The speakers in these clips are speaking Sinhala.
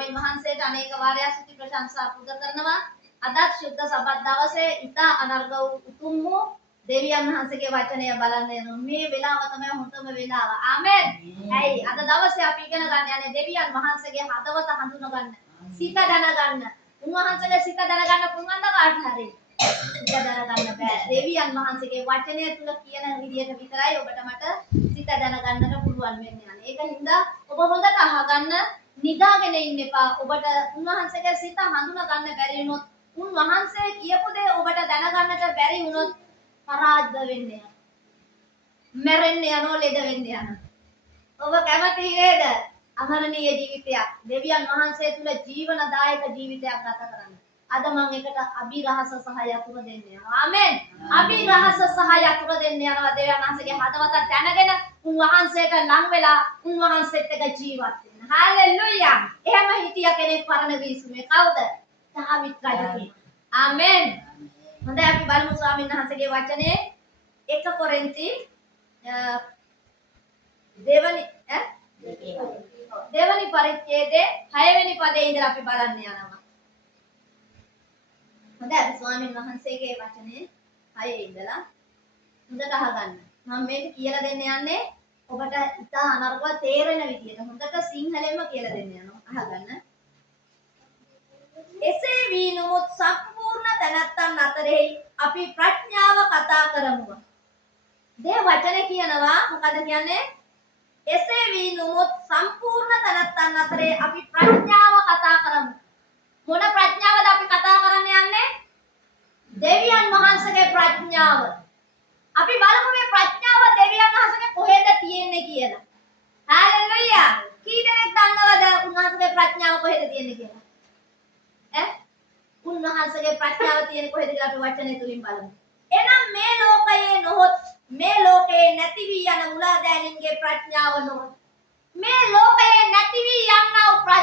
ස්වාමීන් වහන්සේට අනේක වාරයක් ස්තුති ප්‍රශංසා පුද කරනවා. අදත් ශුද්ධ සබත් දවසේ ඉතා අනර්ග උතුම් වූ දෙවියන් වහන්සේගේ වචනය බලන්න යනවා. මේ වෙලාව තමයි හොඳම වෙලාව. ආමෙන්. ඇයි අද දවසේ අපි ඉගෙන ගන්න යන්නේ දෙවියන් වහන්සේගේ හදවත හඳුන ගන්න. සිත දැනගන්න. උන්වහන්සේගේ සිත දැනගන්න පුළුවන් ද කාට හරි? සිත දැනගන්න බෑ. දෙවියන් වහන්සේගේ වචනය තුල කියන විදිහට විතරයි ඔබට මට සිත දැනගන්නට පුළුවන් වෙන්නේ. ඒකින්ද ඔබ හොඳට අහගන්න, නිදාගෙන ඉන්න එපා. ඔබට උන්වහන්සේගේ සිත හඳුනා ගන්න බැරි වුණොත්, උන්වහන්සේ කියපු දේ ඔබට දැනගන්නට බැරි වුණොත් පරාජ්‍ය වෙන්නේ. මැරෙන්න යනෝ ලෙඩ වෙන්න යන. ඔබ කැමති නේද? අමරණීය ජීවිතයක් දෙවියන් වහන්සේ තුල ජීවනදායක ජීවිතයක් ගත කරන්න. අද මම එකට අභිරහස සහ යතුරු දෙන්නේ. ආමෙන්. අභිරහස සහ යතුරු දෙන්නේ යනවා දෙවියන් වහන්සේගේ හදවත දැනගෙන උන්වහන්සේට ලං වෙලා උන්වහන්සේත් එක්ක ජීවත් වෙන්න. හාලෙලූයා. එහෙම හිටිය කෙනෙක් පරණ ගිවිසුමේ කවුද? දාවිත් රජුගේ. ආමෙන්. හොඳයි අපි බලමු ස්වාමීන් වහන්සේගේ වචනේ 1 කොරින්ති දෙවනි පරිච්ඡේදයේ 6 වෙනි පදයේ ඉඳලා අපි බලන්න යනවා. හොඳයි අපි ස්වාමීන් වහන්සේගේ වචනේ 6 ඉඳලා හොඳට අහගන්න. මම මේක කියලා දෙන්න යන්නේ ඔබට ඉතා අනර්ගව තේරෙන විදියට හොඳට සිංහලෙන්ම කියලා දෙන්න යනවා. අහගන්න. එසේ වී නමුත් සම්පූර්ණ තැනැත්තන් අතරෙහි අපි ප්‍රඥාව කතා කරමු. දේ වචනේ කියනවා මොකද කියන්නේ? එසේ වී නමුත් සම්පූර්ණ තැනැත්තන් අතරේ අපි ප්‍රඥාව කතා කරමු. මොන ප්‍රඥාවද අපි කතා කරන්න යන්නේ? දෙවියන් වහන්සේගේ ප්‍රඥාව. අපි බලමු මේ ප්‍රඥාව දෙවියන් වහන්සේගේ කොහෙද තියෙන්නේ කියලා. හාලෙලූයා. කී දෙනෙක් දන්නවද උන්වහන්සේගේ ප්‍රඥාව කොහෙද තියෙන්නේ කියලා? උන්වහන්සේගේ ප්‍රඥාව තියෙන්නේ කොහෙද කියලා අපි වචනේ තුලින් බලමු. එහෙනම් මේ ලෝකයේ නොහොත් මේ ලෝකේ නැති වී යන මුලාදෑනින්ගේ ප්‍රඥාව නොහොත් මේ ලෝකයේ නැති වී යනා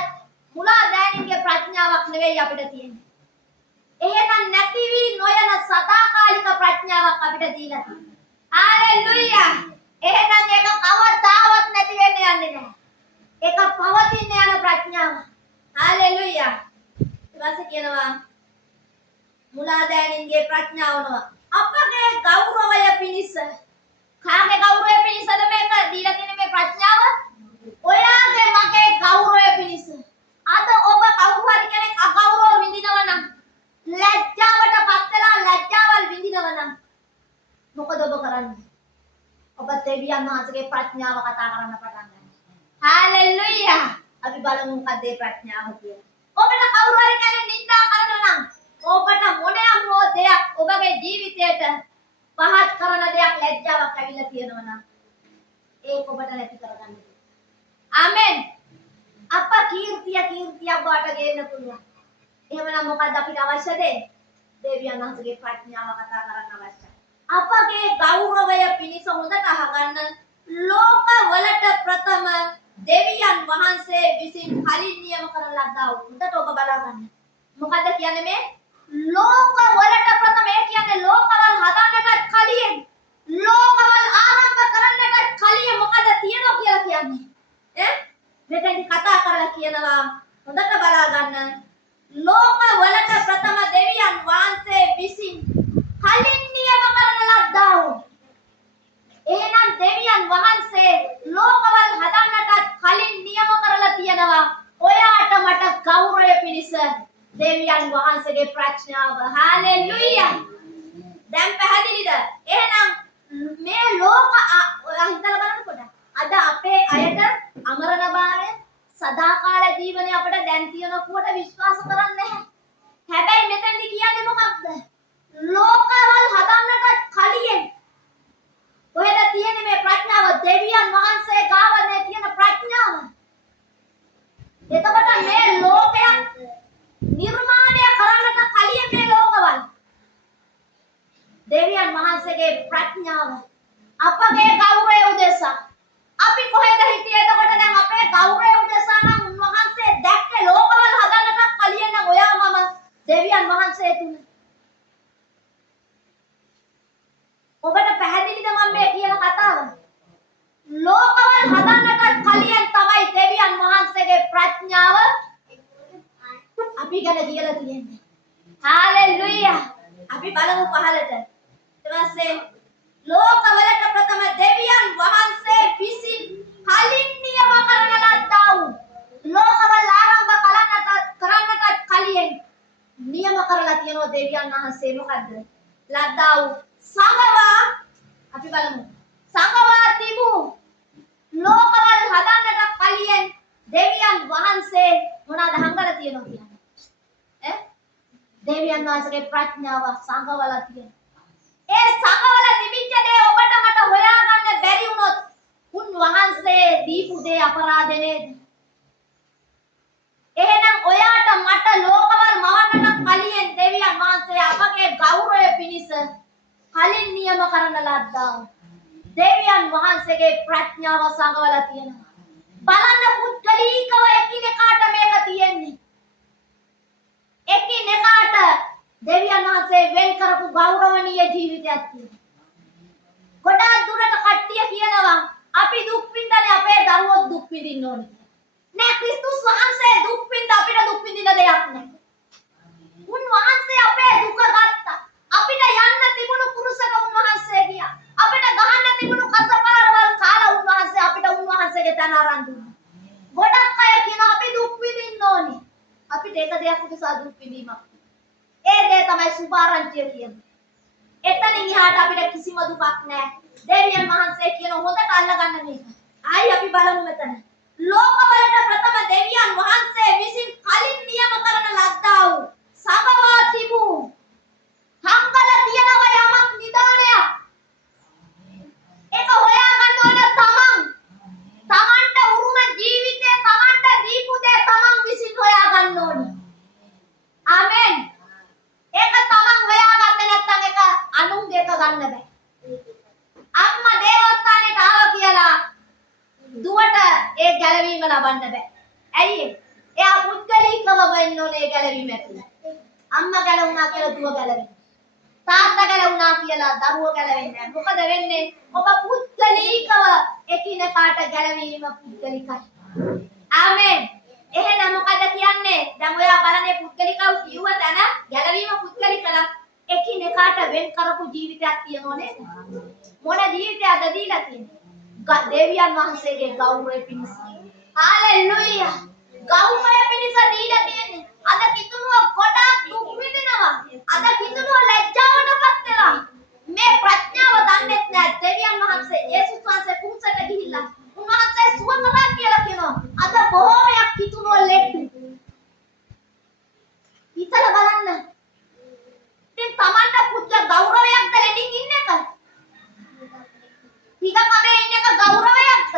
මුලාදෑනින්ගේ ප්‍රඥාවක් නෙවෙයි අපිට තියෙන්නේ. එහෙනම් නැති වී නොයන සදාකාලික ප්‍රඥාවක් අපිට දීලා තියෙනවා. හාලෙලූයා. එහෙනම් ඒක කවදාවත් නැති වෙන්න යන්නේ නැහැ. ඒක පවතින යන ප්‍රඥාව. හාලෙලූයා. ඊපස්සේ කියනවා මුලාදෑනින්ගේ ප්‍රඥාව නොව අපගේ ගෞරවය පිණිස. කාගේ ගෞරවය පිණිසද මේක දීලා තියෙන මේ ප්‍රඥාව? ඔයාගේ මගේ ගෞරවය පිණිස. අද ඔබ කවුරු හරි කෙනෙක් අගෞරව විඳිනවා නම්, ලැජ්ජාවටපත් වෙලා ලැජ්ජාවල් විඳිනවා නම් මොකද ඔබ කරන්නේ? ඔබ දෙවියන් වහන්සේගේ ප්‍රඥාව කතා කරන්න පටන් ගන්නවා. හාලෙලූයා. අපි බලමු මොකද මේ ප්‍රඥාව කියන්නේ. ඔබට කවුරු හරි කෙනෙක් නිඳා කරනවා නම්, ඔබට මොනියම් හෝ දෙයක් ඔබගේ ජීවිතයට පහත් කරන දෙයක් ලැජ්ජාවක් ඇවිල්ලා තියෙනවා නම් ඒක ඔබට නැති කරගන්න. ආමෙන්. අප කීර්තිය ඔබට ගේන්න පුළුවන්. එහෙමනම් මොකද්ද අපිට අවශ්‍යද? දෙවියන් වහන්සේගේ ප්‍රඥාව කතා කරන්න අවශ්‍යයි. අපගේ ගෞරවය පිණිස හොඳට අහගන්න. ලෝකවලට ප්‍රථම දෙවියන් වහන්සේ විසින් කලින් නියම කරන ලද්දා උන්ට ඔබ බලාගන්න. මොකද කියන්නේ මේ? ලෝකවලට ප්‍රථම කියන්නේ ලෝකවල හදන්නට කලින්, ලෝකවල ආරම්භ කරන්නට කලින් මොකද තියනවා කියලා කියන්නේ? මෙතෙන්දි කතා කරලා කියනවා හොඳට බලාගන්න. ලෝකවලට ප්‍රථම දෙවියන් වහන්සේ විසින් කලින් නියම කරන ලද්දා වූ. එහෙනම් දෙවියන් වහන්සේ ලෝකවල හදන්නට කලින් නියම කරලා තියෙනවා ඔයාට මට ගෞරවය පිණිස දෙවියන් වහන්සේගේ ප්‍රඥාව. හාලෙලූයා. දැන් පැහැදිලිද? එහෙනම් මේ ලෝක ඔයා හිතලා බලනකොට අද අපේ අයට අමරණභාවය සදාකාල ජීවනය අපිට දැන් තියෙන කොට විශ්වාස කරන්නේ නැහැ. හැබැයි මෙතෙන්දි කියන්නේ මොකක්ද? ලෝකවල හදන්නට කලින් ඔහෙද තියෙන මේ ප්‍රඥාව දෙවියන් වහන්සේ ගාව තියෙන ප්‍රඥාව. එතකොට මේ ලෝකයක් නිර්මාණය කරන්නට කලින් මේ ලෝකවල දෙවියන් වහන්සේගේ ප්‍රඥාව අපගේ ගෞරවය උදෙසා අපි කොහෙද හිටියේ? එතකොට දැන් අපේ ගෞරවය උදෙසා නම් උන්වහන්සේ දැක්කේ ලෝකවල හදන්නට කලින් නම් ඔයා මම දෙවියන් වහන්සේ තුන. ඔබට පැහැදිලිද මම මේ කියන කතාව? ලෝකවල හදන්නට කලින් තමයි දෙවියන් වහන්සේගේ ප්‍රඥාව කියන කියලා තියෙන්නේ. හාලෙලූයා. අපි බලමු පහලට. ඊට පස්සේ ලෝකවලට ප්‍රථම දෙවියන් වහන්සේ විසින් කලින් නියම කරන ලද්දා වූ ලෝකවල ආරම්භ කරන්නට කලින් නියම කරලා තියෙනවා දෙවියන් වහන්සේ මොකද්ද? ලද්දා වූ සංගවා අපි බලමු. සංගවා තිබූ ලෝකවල හදන්නට කලින් දෙවියන් වහන්සේ මොනවාද හංගලා තියෙනවා කියන්නේ? දෙවියන් වහන්සේගේ ප්‍රඥාව සංගවල තියෙනවා. ඒ සංගවල තිබිච්ච දේ ඔබට මට හොයාගන්න බැරි වුණොත් උන්වහන්සේ දීපු දේ අපරාධ නේද? එහෙනම් ඔයාට මට ලෝකවල මවන්නට කලින් දෙවියන් වහන්සේ අපගේ ගෞරවය පිණිස කලින් නියම කරන ලද්දා දෙවියන් වහන්සේගේ ප්‍රඥාව සංගවල තියෙනවා. බලන්න පුද්ගලිකව එකිනෙකාට මේක තියෙන්නේ. එකිනෙකාට දෙවියන් වහන්සේ වෙන් කරපු ගෞරවනීය ජීවිතයක් තියෙනවා. ගොඩාක් දුරට කට්ටිය කියනවා අපි දුක් විඳින්නේ අපේ දරුවෝ දුක් විඳින්න ඕනේ. නෑ ක්‍රිස්තුස් වහන්සේ දුක් විඳ අපිට දුක් විඳින දෙයක් නෑ. උන්වහන්සේ අපේ දුක ගත්තා. අපිට යන්න තිබුණු කුරුසක උන්වහන්සේ ගියා. අපිට ගහන්න තිබුණු කසපාරවල් කාලා උන්වහන්සේ අපිට උන්වහන්සේගේ තන අරන් දුන්නා. ගොඩක් අය කියනවා අපි දුක් විඳින්න ඕනේ. අපිට එක දෙයක් උදෙසා දුක් විඳීමක්. ඒ දේ තමයි සුභාරංචිය කියන්නේ. එතනින් එහාට අපිට කිසිම දුකක් නැහැ. දෙවියන් වහන්සේ කියන හොඳට අල්ලගන්න මේක. ආයි අපි බලමු මෙතන. ලෝකවලට ප්‍රථම දෙවියන් වහන්සේ විසින් කලින් නියම කරන ලද්දා වූ සමවා තිබූ හංගල තියනව යමක් නිදානයක්. ඒක හොයාගන්න ඕන තමන්ට උරුම ජීවිතේ තමන්ට දීපු දේ තමන් විසින් හොයාගන්න ඕනේ. ආමෙන්. ඒක තමන් හොයාගත්තේ නැත්නම් ඒක අනුන්ගේ එක ගන්න බෑ. අම්මා දේවස්ථානෙට ආවා කියලා දුවට ඒ ගැලවීම ලබන්න බෑ. ඇයි ඒ? එයා පුද්ගලිකව වෙන්න ඕනේ ඒ ගැලවීම ඇතුළේ. අම්මා ගැලවුණා කියලා දුව ගැලවෙන්නේ. තාත්තා ගැලවුණා කියලා දරුවෝ ගැලවෙන්නේ නැහැ. මොකද වෙන්නේ? ඔබ පුද්ගලිකව එකිනෙකාට ගැලවීම පුද්ගලිකයි. ආමෙන්. එහෙනම් මොකද කියන්නේ? දැන් ඔයා බලන්නේ පුද්ගලිකව කිව්ව තැන ගැලවීම පුද්ගලිකලා එකිනෙකාට වෙන් කරපු ජීවිතයක් තියෙනව නේද? මොන ජීවිතයක්ද දීලා තියෙන්නේ? දෙවියන් වහන්සේගේ ගෞරවය පිණිස. හාලෙලූයා. ගෞරවය පිණිස දීලා තියෙන්නේ. අද කිතුනුව ගොඩාක් දුක් විඳිනවා. අද කිතුනුව ලැජ්ජාවටපත් වෙනවා. මේ ප්‍රඥාව දන්නේ නැහැ. දෙවියන් වහන්සේ යේසුස් වහන්සේ කුරුසට ගිහිල්ලා උන්වහන්සේ සුව කරා කියලා කියනවා. අද බොහෝමයක් කිතුනුව ලෙඩ. හිතලා බලන්න. ඉතින් Tamanට පුද්ගල ගෞරවයක්ද ලෙඩින් ඉන්න එක? හිගකමේ ඉන්න එක ගෞරවයක්ද?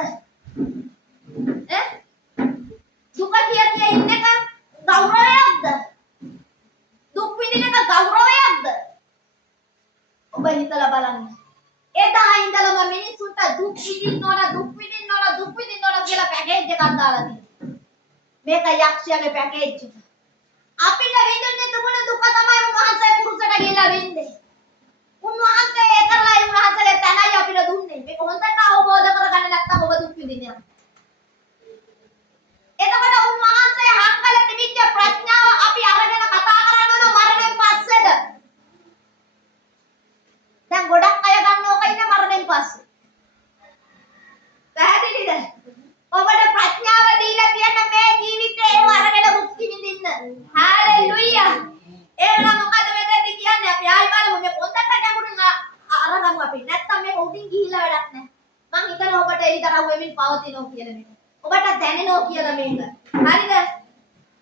දුක කිය ඉන්න එක ගෞරවයක්ද? දුක් විඳින එක ගෞරවයක්ද? ඔබ හිතලා බලන්න. එදා ඉඳලම මිනිසුන්ට දුක් විඳින්න ඕන කියලා පැකේජ් එකක් දාලා තියෙනවා. මේක යක්ෂයාගේ පැකේජ් එක. අපිට විඳින්න තිබුණ දුක තමයි උන්වහන්සේ කුරුසට ගිහලා විඳින්නේ. උන්වහන්සේ ඒ කරලා උන්වහන්සේගේ තනයි අපිට දුන්නේ. මේක හොඳට අවබෝධ කරගන්න නැත්නම් ඔබ දුක් විඳින්නේ. එතකොට උන්වහන්සේ හංගල තිබිච්ච ප්‍රඥාව අපි අරගෙන කතා කරන්න ඕන මරණයෙන් පස්සේද? දැන් ගොඩක් අය ගන්න ඕක ඉන්නේ මරණයෙන් පස්සේ. පැහැදිලිද? ඔබට ප්‍රඥාව දීලා තියෙන මේ ජීවිතේ ඒව අරගෙන මුක්ති විඳින්න. හාලෙලූයා. එහෙනම් මොකද මෙතනදී කියන්නේ? අපි ආයි බලමු මේ පොතට ගැඹුරින් අරගමු අපි. නැත්තම් මේක උඩින් ගිහිල්ලා වැඩක් නැහැ. මං හිතනවා ඔබට එළිතරව් වෙමින් පවතිනවා කියලා මේක. ඔබට දැනෙනවා කියලා මේක. හරිද?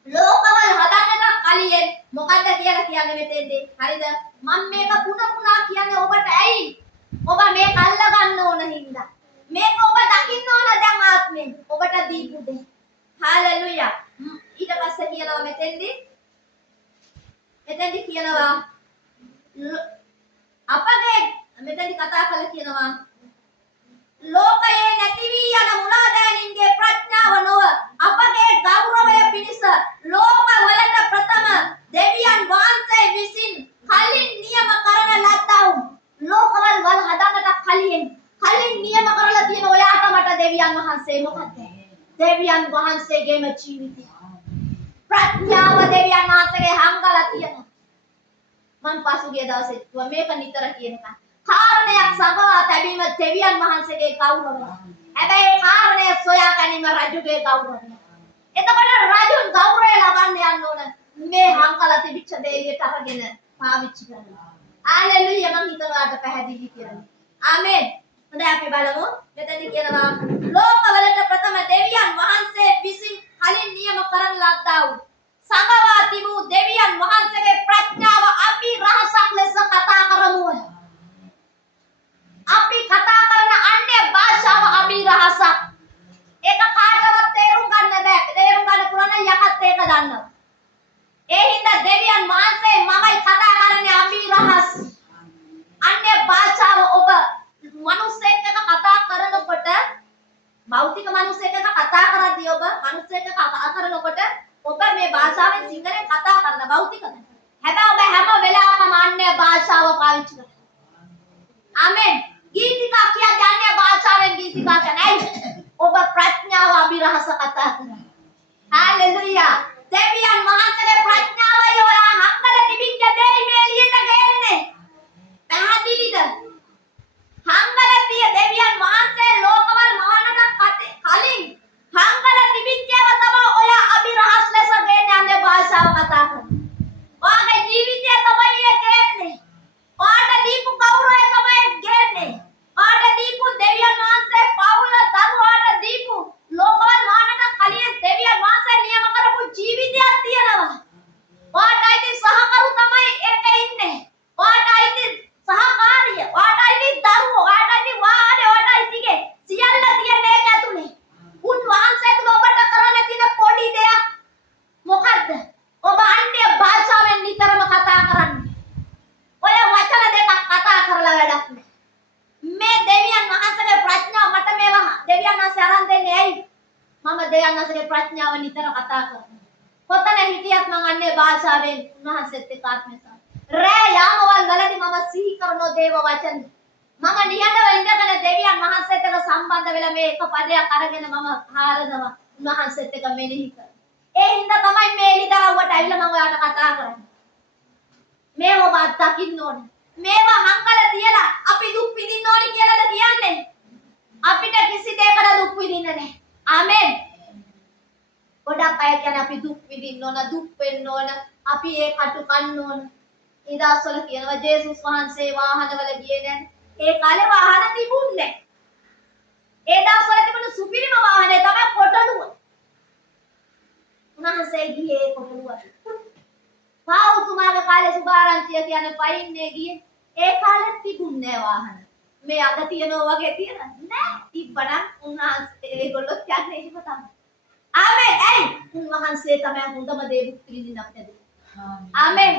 ලෝකවල හදන්නට කලින් මොකද්ද කියලා කියන්නේ මෙතෙන්දී. හරිද? මම මේක පුනා කියන්නේ ඔබට ඇයි? ඔබ මේක අල්ල ගන්න ඕන හින්දා. මේක ඔබ දකින්න ඕන දැන් ආත්මෙන්. ඔබට දීපු දෙය. හාලෙලූයා. ඊට පස්සේ කියනවා මෙතෙන්දී කියනවා අපගේ මෙතෙන්දී කතා කරලා කියනවා ලෝකයේ නැති වී යන මුලාදෑනින්ගේ ප්‍රඥාව නොව අපගේ ගෞරවය පිණිස ලෝකවලට ප්‍රථම දෙවියන් වහන්සේ විසින් කලින් නියම කරන ලද්දා ලෝකවල වල හදන්නට කලින් නියම කරලා තියෙන ඔයාට මට දෙවියන් වහන්සේ මොකක්ද? දෙවියන් වහන්සේගේම ජීවිතය. ප්‍රඥාව දෙවියන් වහන්සේගේ මේ හංගලා තියෙනවා. මම පසුගිය දවසේ කිව්වා මේක නිතර කියන එක. කාරණයක් සඟවා තැබීම දෙවියන් වහන්සේගේ ගෞරවය. හැබැයි ඒ කාරණය සොයා ගැනීම රජුගේ ගෞරවය. එතකොට රජුන් ගෞරවය ලබන්න යන්න ඕන මේ හංගලා තිබිච්ච දේ එළියට අරගෙන පාවිච්චි කරනවා. හalleluya මම හිතනවාට පැහැදිලි කියලා. ආමෙන්. හොඳයි අපි බලමු. මෙතනදී කියනවා ලෝකවලට ප්‍රථම දෙවියන් වහන්සේ විසින් කලින් නියම කරන ලද්දා වූ සංගවා තිබූ දෙවියන් වහන්සේගේ ප්‍රඥාව අපි රහසක් ලෙස කතා කරමු. අපි කතා කරන අන්‍ය භාෂාව අපි රහසක්. ඒක කාටවත් තේරුම් ගන්න බෑ. තේරුම් ගන්න පුළුවන් නම් යකත් ඒක දන්නවා. ඒ හින්දා දෙවියන් වහන්සේ මමයි කතා කරන්නේ අපි රහස්. අන්‍ය භාෂාව ඔබ මිනිස්සෙක් එක්ක කතා කරනකොට භෞතික මිනිස්සෙක් එක්ක කතා කරද්දී ඔබ මිනිස්සෙක් එක්ක කතා කරනකොට ඔබ මේ භාෂාවෙන් සිංහලෙන් කතා කරන භෞතිකද? හැබැයි ඔබ හැම වෙලාවකම අන්‍ය භාෂාව පාවිච්චි කරනවා. ආමෙන්. ගීතිකා කියන්නේ අන්‍ය භාෂාවෙන් ගීතිකා කියන්නේ ඔබ ප්‍රඥාව අභිරහස කතා කරනවා. හalleluya. දෙවියන් වහන්සේගේ ප්‍රඥාවයි ඔය හංගල තිබිච්ච දෙයි මේ එළියට ගේන්නේ. පැහැදිලිද? හංගල තිය දෙවියන් වහන්සේ ලෝකවල මවන්නට කලින් හංගල තිබිච්චව තමයි ඔය අභිරහස් ලෙස ගේන්නේ අන්‍ය භාෂාව කතා කරනවා. ඔයාගේ ජීවිතය තමයි ඒ ගේන්නේ. ඔයාට දීපු ගෞරවය තමයි ගේන්නේ. ඔයාට දීපු දෙවියන් වහන්සේ පවුල දරුවාට දීපු ලෝකවල මවන්නට කලින් දෙවියන් වහන්සේ නියම කරපු ජීවිතයක් තියෙනවා. ඔයාට අයිති සහකරු තමයි ඒකේ ඉන්නේ. ඔයාට අයිති සහකාරිය, ඔයාට අයිති දරුවෝ, ඔයාට අයිති වාහනේ, ඔයාට අයිතිගේ සියල්ල තියෙන්නේ ඒක ඇතුලේ. උන් වහන්සේ තුල ඔබට කරන්න තියෙන පොඩි දෙයක් මොකද්ද? ඔබ අන්‍ය භාෂාවෙන් නිතරම කතා කරන්නේ. ඔය වචන දෙකක් කතා කරලා වැඩක් නෑ. මේ දෙවියන් වහන්සේගේ ප්‍රඥාව මට මේවා දෙවියන් වහන්සේ අරන් දෙන්නේ ඇයි? මම දෙවියන් වහන්සේගේ ප්‍රඥාව නිතර කතා කරනවා. කොතන හිටියත් මම අන්‍ය භාෂාවෙන් උන්වහන්සේත් එක්ක ආත්මසාර. රෑ යාමවල් වලදී මම සිහි කරන දේව වචන. මම නිහඬව ඉඳගෙන දෙවියන් වහන්සේත් එක්ක සම්බන්ධ වෙලා මේ එක පදයක් අරගෙන මම හාරනවා උන්වහන්සේත් එක්ක මෙනෙහි කරනවා. ඒ හින්දා තමයි මේ එළිදරව්වට ඇවිල්ලා මම ඔයාලට කතා කරන්නේ. මේව ඔබ අත්දකින්න ඕනේ. මේවා හංගල තියලා අපි දුක් විඳින්න ඕනි කියලාද කියන්නේ? අපිට කිසි දෙයකට දුක් විඳින්න නැහැ. ආමෙන්. ගොඩක් අය කියන්නේ අපි දුක් විඳින්න ඕන, දුක් වෙන්න ඕන, අපි ඒ කටු කන්න ඕන. ඒ දවස්වල කියනවා ජේසුස් වහන්සේ වාහනවල ගියේ නැහැ. ඒ කාලේ වාහන තිබුණේ නැහැ. ඒ දවස්වල තිබුණු සුපිරිම වාහනේ තමයි කොටලුව. උන්වහන්සේ ගියේ කොටලුවට. පාවුතුමාගේ කාලේ සුභාරංචිය කියන්නේ පයින්නේ ගියේ. ඒ කාලෙත් තිබුණේ නැහැ වාහන. මේ අද තියනවා වගේ තියන නෑ. තිබ්බනම් උන්වහන්සේ ඒගොල්ලෝ කියන්නේ එහෙම තමයි. ආමෙන්. ඇයි? උන්වහන්සේ තමයි හොඳම දේ බුද්ධ විඳින්න අපිට දෙන්නේ. ආමෙන්.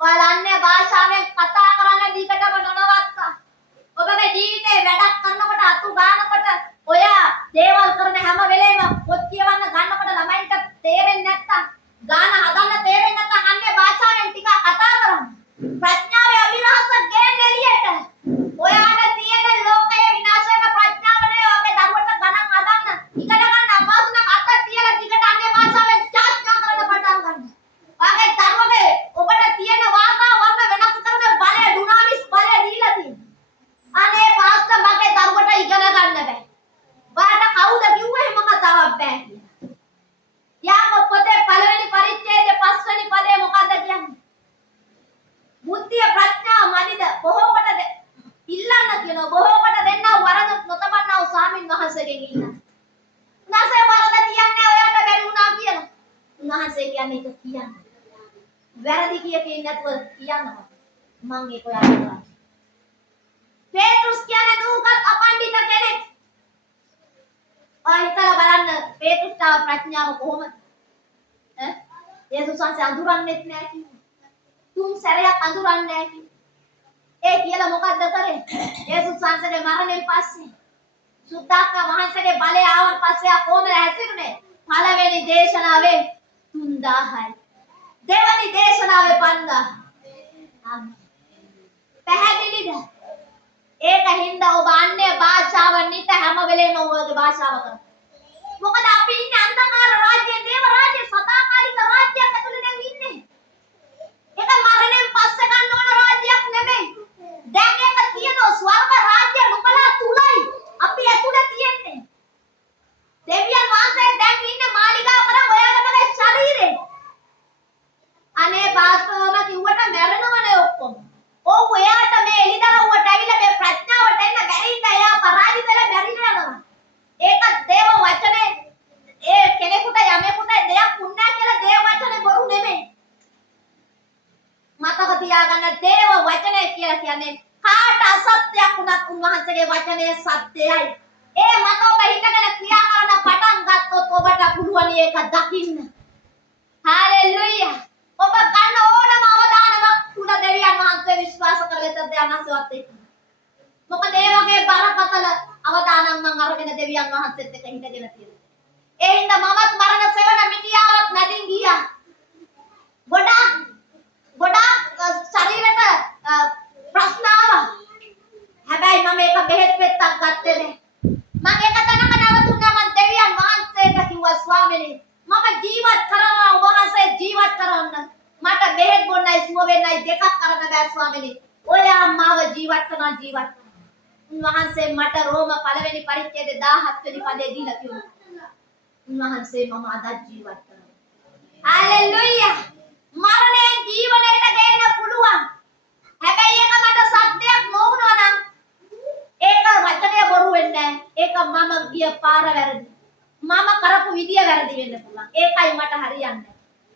ඔයාලා භාෂාවෙන් කතා කරන්න දිගටම නොනවත්තා. ඔබගේ ජීවිතේ වැඩක් කරනකොට අතු ගන්නකොට ඔය දේවල් කරන හැම වෙලේම පොත් කියවන්න ගන්නකොට ළමයින්ට තේරෙන්නේ නැත්තම් ගාන හදන්න තේරෙන්නේ නැත්තම් අන්නේ භාෂාවෙන් ටික කතා කරන්න. ප්‍රඥාවේ අභිරහස ගේන්න එළියට. ඔයාට තියෙන ලෝකයේ විනාශ වෙන ප්‍රඥාවනේ ඔබේ දරුවට ගණන් හදන්න. ඉගෙන ගන්න අපහසු නම් අත තියලා දිගට අන්නේ භාෂාවෙන් චාට්නා කරන්න පටන් ගන්න. ඔයාගේ දරුවගේ ඔබට තියෙන වාතාවරණ වෙනස් කරන බලය ඩුනාමිස් බලය දීලා තියෙනවා. අනේ පාස්ටර් මගේ දරුවට ඉගෙන ගන්න බෑ. ඔයාට කවුද කිව්වේ එහෙම කතාවක් බෑ කියලා. යාකෝබ් පොතේ පළවෙනි පරිච්ඡේදයේ 5 වෙනි පදේ මොකද්ද කියන්නේ? බුද්ධිය ප්‍රඥාව මනිද බොහෝ කොට ඉල්ලන්න කියනවා. බොහෝ කොට දෙන්නා වරද නොතබන්නා වූ ස්වාමින් වහන්සේගෙන් ඉල්ලන්න. උන්වහන්සේ වරද කියන්නේ ඔයාට බැරි වුණා කියලා. උන්වහන්සේ කියන්නේ ඒක කියන්නේ. වැරදි කියකින් නැතුව කියනවා. මම ඒක ඔයාලට කරා. පේතෘස් කියන්නේ නූගත් අපණ්ඩිත කෙනෙක්. හිතලා බලන්න පේතෘස්ට ප්‍රඥාව කොහොමද? යේසුස් වහන්සේ අඳුරන්නේත් නැහැ කිව්වා. තුන් සැරයක් අඳුරන්නේ නැහැ කිව්වා. ඒ කියලා මොකද්ද කරේ? යේසුස් වහන්සේගේ මරණයෙන් පස්සේ සුද්ධාත්ම වහන්සේගේ බලය ආවන් පස්සේ කොහොමද හැසිරුනේ? පළවෙනි දේශනාවේ 3000යි. දෙවනි දේශනාවේ 5000. ආමේන්. පැහැදිලිද? ඒක හින්දා ඔබ අන්‍ය භාෂාව නිත හැම වෙලේම ඔබගේ භාෂාව කරනවා. මොකද අපි ඉන්නේ අන්ධකාර රාජ්‍යයේ දේව රාජ්‍යයේ සදාකාලික රාජ්‍යයක් ඇතුළේ දැන් ඉන්නේ. තියාගන්න දේව වචනය කියලා කියන්නේ කාට අසත්‍යයක් වුණත් උන්වහන්සේගේ වචනය සත්‍යයයි. ඒ මත ඔබ හිතගෙන ක්‍රියා කරන පටන් ගත්තොත් ඔබට පුළුවන් ඒක දකින්න. හාලෙලූයා. ඔබ ගන්න ඕනම අවදානමක් තුල දෙවියන් වහන්සේ විශ්වාස කරලද ධානසවත් එක්ක. මොකද ඒ වගේ බරපතල අවදානම් මම අරගෙන දෙවියන් වහන්සේත් එක්ක හිටගෙන තියෙනවා. ඒ හින්දා මමත් මරණ සෙවණ මිටියාවක් නැදින් ගියා. ගොඩාක් ශරීරයට ප්‍රශ්න ආවා. හැබැයි මම ඒක බෙහෙත් පෙත්තක් ගත්තේ නැහැ. මම ඒක තනක නවතුණා. මම දෙවියන් වහන්සේට කිව්වා ස්වාමීනි මම ජීවත් කරනවා ඔබ වහන්සේ ජීවත් කරවන්න. මට බෙහෙත් බොන්නයි සුව වෙන්නයි දෙකක් කරන්න බෑ ස්වාමීනි. ඔයා මාව ජීවත් කරනවා ජීවත්. උන්වහන්සේ මට රෝම පළවෙනි පරිච්ඡේදයේ 17 වෙනි පදේ දීලා කිව්වා. උන්වහන්සේ මම අද ජීවත් කරනවා. හalleluya. මරණයෙන් ජීවනයට ගෙන්න පුළුවන්. හැබැයි ඒක මට සත්‍යයක් නොවුණා නම් ඒක වචනය බොරු වෙන්නේ නැහැ. ඒක මම ගිය පාර වැරදි. මම කරපු විදිය වැරදි වෙන්න පුළුවන්. ඒකයි මට හරියන්නේ.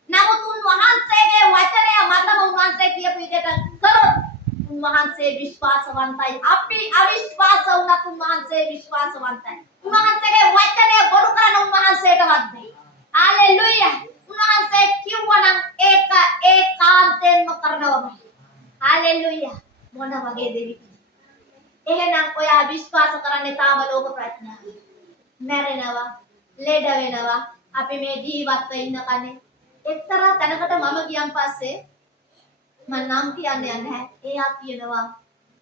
නමුත් උන්වහන්සේගේ වචනය මතම උන්වහන්සේ කියපු විදිහට කරොත් උන්වහන්සේ විශ්වාසවන්තයි. අපි අවිශ්වාස වුණත් උන්වහන්සේ විශ්වාසවන්තයි. උන්වහන්සේගේ වචනය බොරු කරන උන්වහන්සේට වද්දේ. හalleluya. උන්වහන්සේ කිව්වනම් ඒක ඒකාන්තයෙන්ම කරනවමයි. හalleluya. මොන වගේ දෙවිද? එහෙනම් ඔයා විශ්වාස කරන්නේ තාම ලෝක ප්‍රඥාව. මැරෙනවා, ලෙඩ වෙනවා. අපි මේ ජීවත්ව ඉන්න කන්නේ එක්තරා තැනකට මම ගියන් පස්සේ මම නම් කියන්නේ නැහැ. එයා කියනවා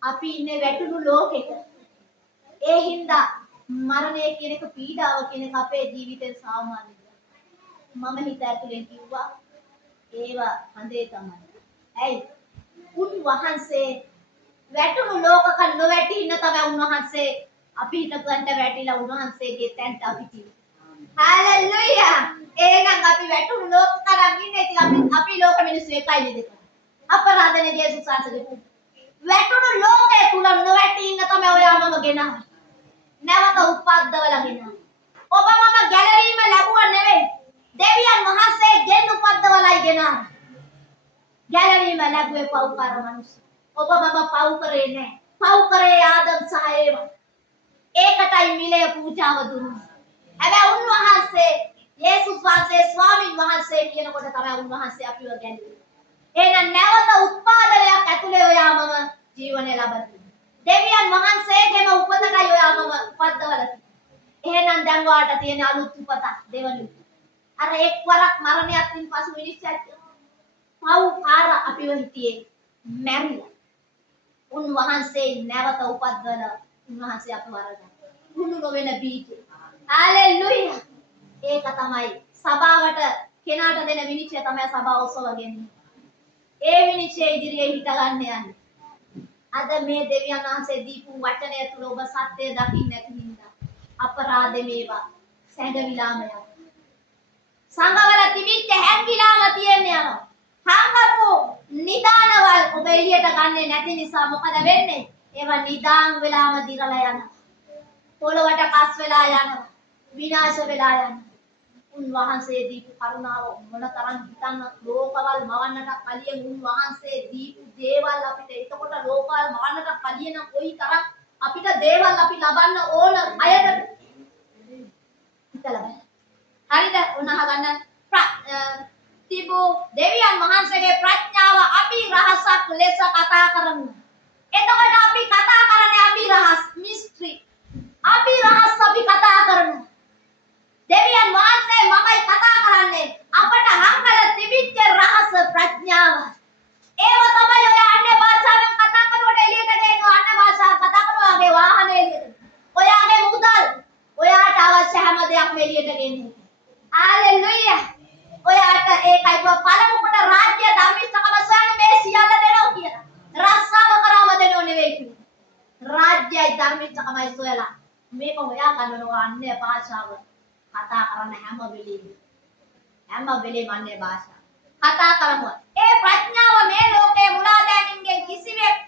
අපි ඉන්නේ වැටුණු ලෝකෙක. ඒ හින්දා මරණය කියන එක පීඩාව කියන එක අපේ ජීවිතේ සාමාන්‍ය දෙයක්. මම හිත ඇතුලෙන් කිව්වා ඒවා හඳේ තමයි. ඇයි? උන්වහන්සේ වැටුණු ලෝකක නොවැටි ඉන්න තමයි උන්වහන්සේ අපි හිතපන්ට වැටිලා උන්වහන්සේගේ තැනට අපි තියෙන්නේ. හalleluya. එහෙනම් අපි වැටුණු ලෝකක නම් ඉන්නේ. ඉතින් අපි ලෝක මිනිස්සු එකයි නේද? අපරාධනේ ජේසුස් වහන්සේගේ වැටුණු ලෝකයේ තුල නොවැටි ඉන්න තමයි ඔයාමම ගෙනාවේ. නැවත උපද්දවලා ගෙනාවේ. ඔබ මම ගැලවීම ලැබුවා නෙවෙයි. දෙවියන් වහන්සේ ගෙන් උපද්දවලායි ගෙනාවේ. ගැලවීම ලැබුවේ පව්කාර මිනිස්සු. ඔබ මම පව් කරේ නැහැ. පව් කරේ ආදම් සහ ඒවා. ඒකටයි මිලය පූජාව දුන්නේ. හැබැයි උන්වහන්සේ යේසුස් වහන්සේ ස්වාමීන් වහන්සේ කියනකොට තමයි උන්වහන්සේ අපිව ගැලුවේ. එහෙනම් නැවත උත්පාදනයක් ඇතුලේ ඔයාමම ජීවනය ලබන්නේ. දෙවියන් වහන්සේගේම උපතටයි ඔයාමම උපද්දවලා තියෙන්නේ. එහෙනම් දැන් වාට තියෙන අලුත් උපතක් දෙවනි. අර එක්වරක් මරණයත්ින් පසු මිනිස්සුත් පව්කාර අපිව හිටියේ මැරිලා. උන්වහන්සේ නැවත උපද්දවලා උන්වහන්සේ අපව වරදා. කුණු නොවන බීජ. හalleluya. ඒක තමයි සභාවට කෙනාට දෙන විනිශ්චය තමයි සභාව ඔසවගන්නේ. ඒ විනිශ්චය ඉදිරියේ හිට ගන්න යන්නේ. අද මේ දෙවියන් වහන්සේ දීපු වචනය තුල ඔබ සත්‍ය දකින්න නැති හින්දා අපරාධ මේවා සැඟවිලාම යනවා. සංගවල තිබිච්ච හැංගිලාම තියන්නේ යනවා. හංගපු නිදානවල් ඔබ එළියට ගන්නේ නැති නිසා මොකද වෙන්නේ? ඒවා නිදාන් වෙලාම දිරලා යනවා. පොළවට කස් වෙලා යනවා. විනාශ වෙලා යනවා. උන්වහන්සේ දීපු කරුණාව මොනතරම් හිතන්න ලෝකවල් මවන්නට කලිය උන්වහන්සේ දීපු දේවල් අපිට එතකොට ලෝකවල් මවන්නට කලිය නම් කොයි තරම් අපිට දේවල් අපි ලබන්න ඕන අයද හිතලා බලන්න. හරිද? උනහ ගන්න තිබු දෙවියන් වහන්සේගේ ප්‍රඥාව අපි රහසක් ලෙස කතා කරමු. එතකොට අපි කතා කරන්නේ අපි රහස් මිස්ට්‍රි. අපි රහස් අපි කතා කරනවා. දෙවියන් වහන්සේ මමයි කතා කරන්නේ අපට හංගල තිබිච්ච රහස ප්‍රඥාව. ඒව තමයි ඔය අන්‍ය භාෂාවෙන් කතා කරනකොට එළියට ගේනවා. අන්‍ය භාෂාව කතා කරනවාගේ වාහනේ එළියට. ඔයාගේ මුදල් ඔයාට අවශ්‍ය හැම දෙයක්ම එළියට ගෙන්නේ. හalleluya. ඔයාට ඒකයි පළමු කොට රාජ්‍ය ධර්මිෂ්ඨකම සොයන්නේ මේ සියල්ල දෙනවා කියලා. රස්සාව කරාම දෙනව නෙවෙයි කිව්වේ. රාජ්‍යයි ධර්මිෂ්ඨකමයි සොයලා මේක හොයා ගන්නවා අන්‍ය භාෂාව. කතා කරන හැම වෙලේම අන්‍ය භාෂාව කතා කරමු. ඒ ප්‍රඥාව මේ ලෝකේ මුලාදෑනින්ගෙන් කිසිවෙක්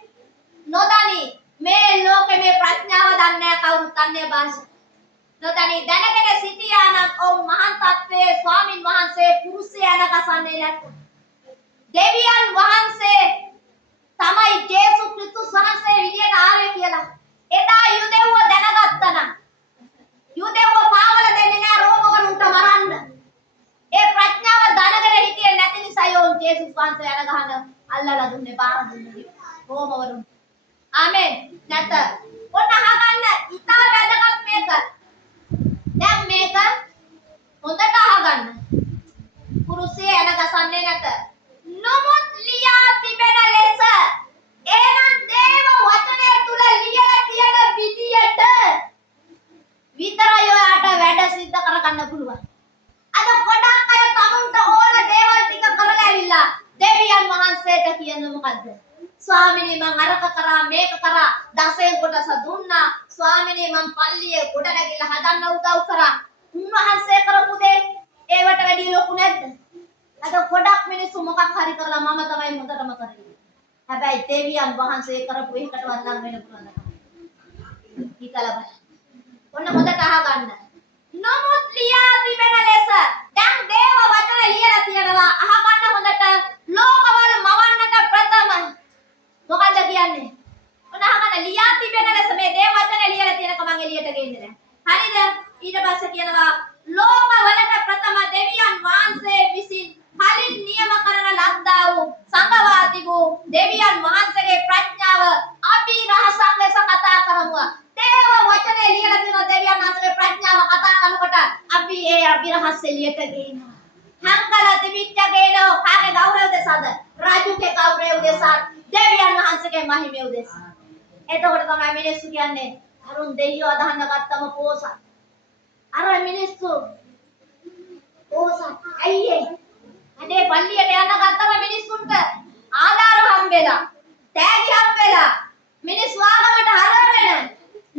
නොදනි. මේ ලෝකේ මේ ප්‍රඥාව දන්නේ කවුරුත් අන්‍ය භාෂාව නොදනි. දැනගෙන සිටියා නම් ඔව් මහාන් තත්වයේ ස්වාමින් වහන්සේ පුරුෂයාන කසන්නේ නැත්නම් දෙවියන් වහන්සේ තමයි ජේසුස් ක්‍රිස්තුස් වහන්සේ එළියට ආවේ කියලා. එදා යුදෙව්ව දැනගත්තා නම් යුදෙව්ව පාවල දෙන්නේ නෑ රෝමවලුන්ට මරන්න. ඒ ප්‍රඥාව දැනගෙන හිටියේ නැති නිසා යෝන් ජේසුස් වහන්සේ අර ගහන අල්ලලා දුන්නේ බාර දුන්නේ රෝමවලුන්. ආමෙන්. නැත. ඔන්න අහගන්න ඉතා වැදගත් මේක. දැන් මේක හොඳට අහගන්න. කුරුසේ එන ගසන්නේ නැත. නොමුත් ලියා තිබෙන ලෙස එහෙනම් දේව වචනය තුල ලියලා තියෙන විදියට විතරයි ඔයාට වැඩ සිද්ධ කරගන්න පුළුවන්. අද ගොඩක් අය තමුන්ට ඕන දේවල් ටික කරලා ඇවිල්ලා දෙවියන් වහන්සේට කියන්නේ මොකද්ද? ස්වාමිනේ මං අරක කරා මේක කරා දසයෙන් කොටස දුන්නා. ස්වාමිනේ මං පල්ලියේ ගොඩ නැගිලා හදන්න උදව් කරා. උන්වහන්සේ කරපු දේ ඒවට වැඩි ලොකු නැද්ද? අද ගොඩක් මිනිස්සු මොකක් හරි කරලා මම තමයි හොඳටම කරේ. හැබැයි දෙවියන් වහන්සේ කරපු එකටවත් ලං වෙන්න පුළුවන්. හිතලා බලන්න. ඔන්න හොඳට අහගන්න. නමුත් ලියා තිබෙන ලෙස දැන් දේව වචන ලියලා තියෙනවා. අහගන්න හොඳට. ලෝකවල මවන්නට ප්‍රථම මොකද කියන්නේ? ඔන්න අහගන්න ලියා තිබෙන ලෙස මේ දේව වචන ලියලා තියෙනක මම එළියට ගේන්නේ නැහැ. හරිද? ඊට පස්සේ කියනවා ලෝකවලට ප්‍රථම දෙවියන් වහන්සේ විසින් කලින් නියම කරන ලද්දා වූ සංගවා තිබූ දෙවියන් වහන්සේගේ ප්‍රඥාව අපි රහසක් ලෙස කතා කරමු. දේව වචනේ ලියලා තියෙන දෙවියන් වහන්සේගේ ප්‍රඥාව කතා කරනකොට අපි ඒ අභිරහස් එළියට ගේනවා. හංගල තිබිච්ච ගේනෝ කාගේ ගෞරවද සාද? රාජුගේ ගෞරවය උදෙසා දෙවියන් වහන්සේගේ මහිමය උදෙසා. එතකොට තමයි මිනිස්සු කියන්නේ අරුන් දෙවියෝ අදහන්න ගත්තම පෝසත්. අර මිනිස්සු පෝසත් අයියේ අනේ පල්ලියට යන්න ගත්තම මිනිස්සුන්ට ආධාර හම්බෙලා තෑගි හම්බෙලා මිනිස්සු ආගමට හරවගෙන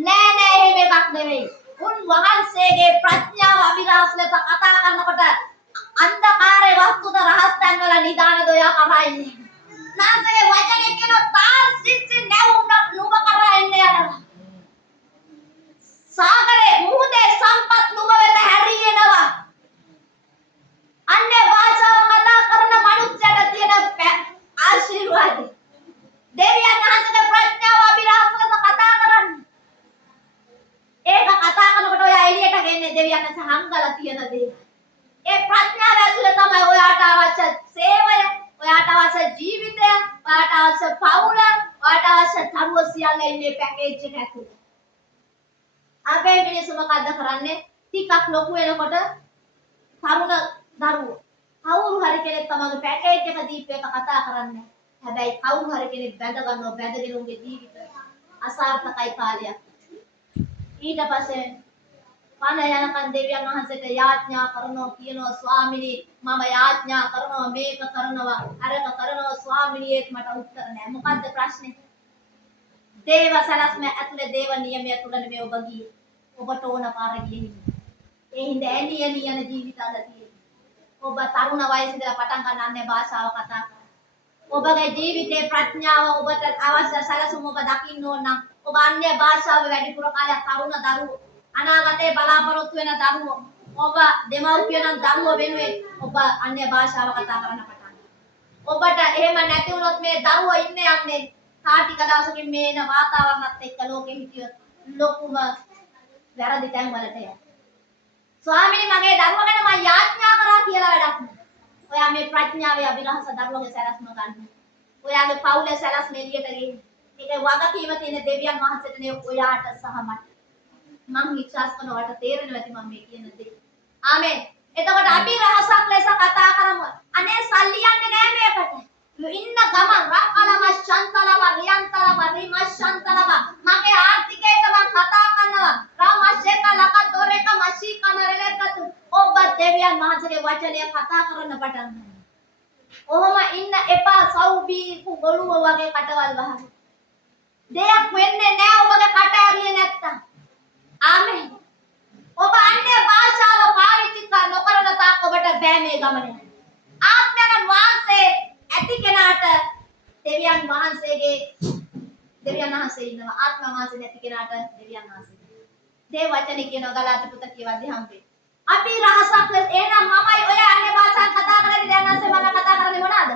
නෑ එහෙම එකක් නෙවෙයි. උන් වහන්සේගේ ප්‍රඥාව අභිලාෂ ලෙස කතා කරනකොට අන්ධකාරයේ වස්තුත රහස් තැන් වල නිදාන දොයා කරා ඉන්නේ. නාසයේ වචනේ කියන තාර සිත් නැවුම් නුඹ කරා ඉන්නේ යනවා. සාගරේ මුහුදේ සම්පත් නුඹ වෙත හැරියෙනවා. අන්‍ය භාෂාව කතා කරන මනුස්සයට තියෙන ආශිර්වාදය. දෙවියන් වහන්සේගේ ප්‍රඥාව අභිලාෂ ලෙස කතා කරන්නේ. ඒක කතා කරනකොට ඔය එළියට ගෙන්නේ දෙවියන් වහන්සේ හංගලා තියෙන දේ. ඒ ප්‍රඥාව ඇතුලේ තමයි ඔයාට අවශ්‍ය සේවය, ඔයාට අවශ්‍ය ජීවිතය, ඔයාට අවශ්‍ය පවුල, ඔයාට අවශ්‍ය තරුව සියල්ල ඉන්නේ පැකේජ් එක ඇතුලේ. අපේ මිනිස්සු මොකද්ද කරන්නේ? ටිකක් ලොකු වෙනකොට තරුණ දරුවෝ කවුරු හරි කෙනෙක් තමගේ පැකේජ් එක දීප එක කතා කරන්නේ. හැබැයි කවුරු හරි කෙනෙක් බැඳ ගන්නවා බැඳගෙන උන්ගේ ජීවිත අසාර්ථකයි කාලයක්. ඊට පස්සේ පණ යනකන් දෙවියන් වහන්සේට යාඥා කරනවා කියනවා ස්වාමිනී මම යාඥා කරනවා මේක කරනවා අරක කරනවා ස්වාමිනී මට උත්තර නැහැ. මොකද්ද ප්‍රශ්නේ? දේව සලස්ම ඇතුලේ දේව නියමය තුල නෙමෙයි ඔබ ගියේ. ඔබට ඕන පාර ගියේ. ඒ හින්දා ඇලියන ජීවිත අද තියෙන්නේ. ඔබ තරුණ වයසේ ඉඳලා පටන් ගන්නන්නේ භාෂාව කතා කරලා. ඔබගේ ජීවිතේ ප්‍රඥාව ඔබට අවශ්‍ය සැලසුම ඔබ දකින්න ඕන නම් ඔබ අන්‍ය භාෂාව වැඩිපුර කාලයක් තරුණ දරුවෝ අනාගතේ බලාපොරොත්තු වෙන දරුවෝ ඔබ දෙමව්පියන් දරුවෝ වෙනුවෙන් ඔබ අන්‍ය භාෂාව කතා කරන්න පටන් ගන්නවා. ඔබට එහෙම නැති වුණොත් මේ දරුවෝ ඉන්නේ යන්නේ තාටික දවසකින් මේ එන වාතාවරණත් එක්ක ලෝකෙ හිටියොත් ලොකුම වැරදි තැන් වලට යනවා. ස්වාමීනි මගේ දරුවා ගැන මම යාඥා කරා කියලා වැඩක් නෑ. ඔයා මේ ප්‍රඥාවේ අභිලාෂ දරුවගේ සැලැස්ම ගන්න. ඔයාගේ පවුලේ සැලැස්ම එළියට ගේන්න. ඒකේ වගකීම තියෙන දෙවියන් වහන්සේට නේ ඔයාට සහ මට. මම විශ්වාස කරනවට තේරෙනවා ඇති මම මේ කියන දේ. ආමෙන්. එතකොට අපි රහසක් ලෙස කතා කරමු. අනේ සල්ලි යන්නේ නෑ මේකට. ඉන්න ගමන් රක්කලම ශාන්තලම රියන්තලම රිමශාන්තලම මගේ ආර්ථිකයට මම කතා කරනවා. රාමශේක ලකතොරේක මශී කනරලකතු ඔබ දෙවියන් වහන්සේගේ වචනය කතා කරන්න පටන් ගන්නවා. ඔහොම ඉන්න එපා සෞබී ගොළුව වගේ කටවල් වහන. දෙයක් වෙන්නේ නෑ ඔබගේ කට ඇරියේ නැත්තම්. ආමෙන්. ඔබ අන්‍ය භාෂාව පාවිච්චි නොකරන තාක් ඔබට බෑ මේ ගමනේ. ආත්මයන් වහන්සේ ඇති කෙනාට දෙවියන් වහන්සේ ඉන්නවා. ආත්ම වහන්සේ නැති කෙනාට දෙවියන් වහන්සේ. දේ වචනේ කියන ගලාති පුත කියවද්දී හම්බෙන්නේ. අපි රහසක් ලෙස එහෙනම් මමයි ඔය අන්‍ය භාෂා කතා කරන්නේ දැන් නැසේ මම කතා කරන්නේ මොනවාද?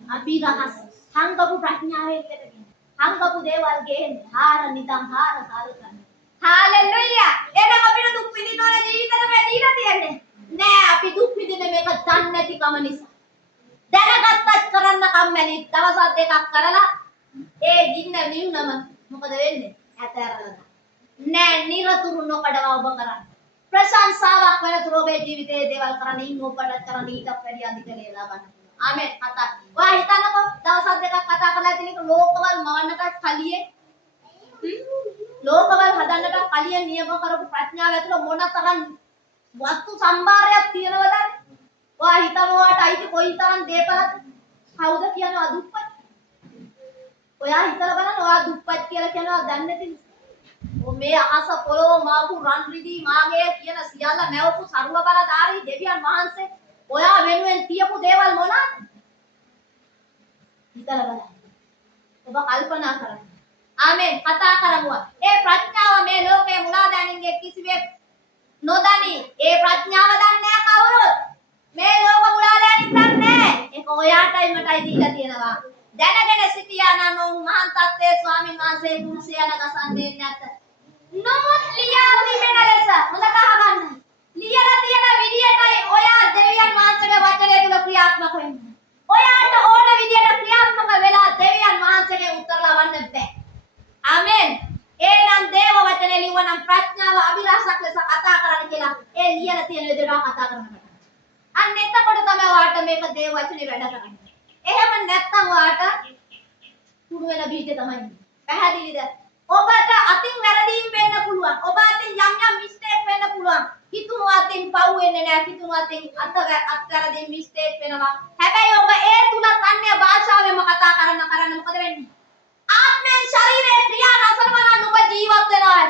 අපි රහස්. හංගපු ප්‍රඥාවේ කියලා කියන්නේ. හංගපු දේවල් ගේන්නේ. හාර නිදන් හාර කරන්නේ. හාලෙලුයා. එහෙනම් අපිට දුක් විඳින ඕන ජීවිතේ මේ දීලා තියන්නේ. නෑ අපි දුක් විඳින්නේ මේක දන්නේ නැතිකම නිසා. දැනගත්තත් කරන්න කම්මැලි. දවස් දෙකක් කරලා ඒ ගින්න නිවුනම මොකද වෙන්නේ? ඇතැරලා. නෑ නිරතුරු නොකඩව ඔබ කරන්නේ. ප්‍රශංසාවක් වෙනතුරු ඔබේ ජීවිතයේ දේවල් කරන්න ඉන්න ඔබට කරන්න ඊට වැඩි අධික ලේලා ගන්න. ආමෙන්. කතා. ඔයා හිතන්නකෝ දවස් දෙකක් කතා කරලා තියෙනක ලෝකවල මවන්නට කලියේ ලෝකවල හදන්නට කලිය නියම කරපු ප්‍රඥාව ඇතුළ මොන තරම් වස්තු සම්භාරයක් තියෙනවද? ඔයා හිතනවාට අයිති කොයි තරම් දේපලද? කවුද කියනවා දුප්පත්? ඔයා හිතලා බලන්න ඔයා දුප්පත් කියලා කියනවා දන්නේ නැති නිසා. මේ අහස පොළොව මාපු රන් රිදී මාගේ කියන සියල්ල නැවපු සර්ව බලධාරී දෙවියන් වහන්සේ ඔයා වෙනුවෙන් තියපු දේවල් මොනවාද? හිතලා බලන්න. ඔබ කල්පනා කරන්න. ආමෙන්. කතා කරමු. ඒ ප්‍රඥාව මේ ලෝකයේ මුලාදෑනින්ගේ කිසිවෙක් නොදනි. ඒ ප්‍රඥාව දන්නේ කවුරුත්? මේ ලෝක මුලාදෑනින් දන්නේ. ඒක ඔයාටයි මටයි දීලා තියෙනවා. දැනගෙන සිටියා නම් මහාන් තත්ත්වයේ ස්වාමීන් වහන්සේ කුරුසියන ගසන්නේ නැත. නමුත් ලියා තිබෙන ලෙස හොඳට අහගන්න. ලියලා තියෙන විදියටයි ඔයා දෙවියන් වහන්සේගේ වචනය තුල ක්‍රියාත්මක වෙන්නේ. ඔයාට ඕන විදියට ක්‍රියාත්මක වෙලා දෙවියන් වහන්සේගේ උත්තර ලබන්න බෑ. ආමෙන්. එහෙනම් දේව වචනේ ලිවනම් ප්‍රඥාව අභිලාෂයක් ලෙස කතා කරන්න කියලා ඒ ලියලා තියෙන විදියට කතා කරන්න. අන්න එතකොට තමයි ඔයාට මේක දේව වචනේ වැඩ කරන්නේ. එහෙම නැත්නම් ඔයාට කුණු වෙන බීජ තමයි. පැහැදිලිද? ඔබට අතින් වැරදීම් වෙන්න පුළුවන්. ඔබ අතින් යම් යම් මිස්ටේක් වෙන්න පුළුවන්. හිතුණු අතින් පව් වෙන්නේ නැහැ. හිතුණු අතින් අත්තරදින් මිස්ටේක් වෙනවා. හැබැයි ඔබ ඒ තුල අන්‍ය භාෂාවෙම කතා කරන්න මොකද වෙන්නේ? ආත්මයෙන් ශරීරයේ ක්‍රියා නසනවා ඔබ ජීවත් වෙනවා.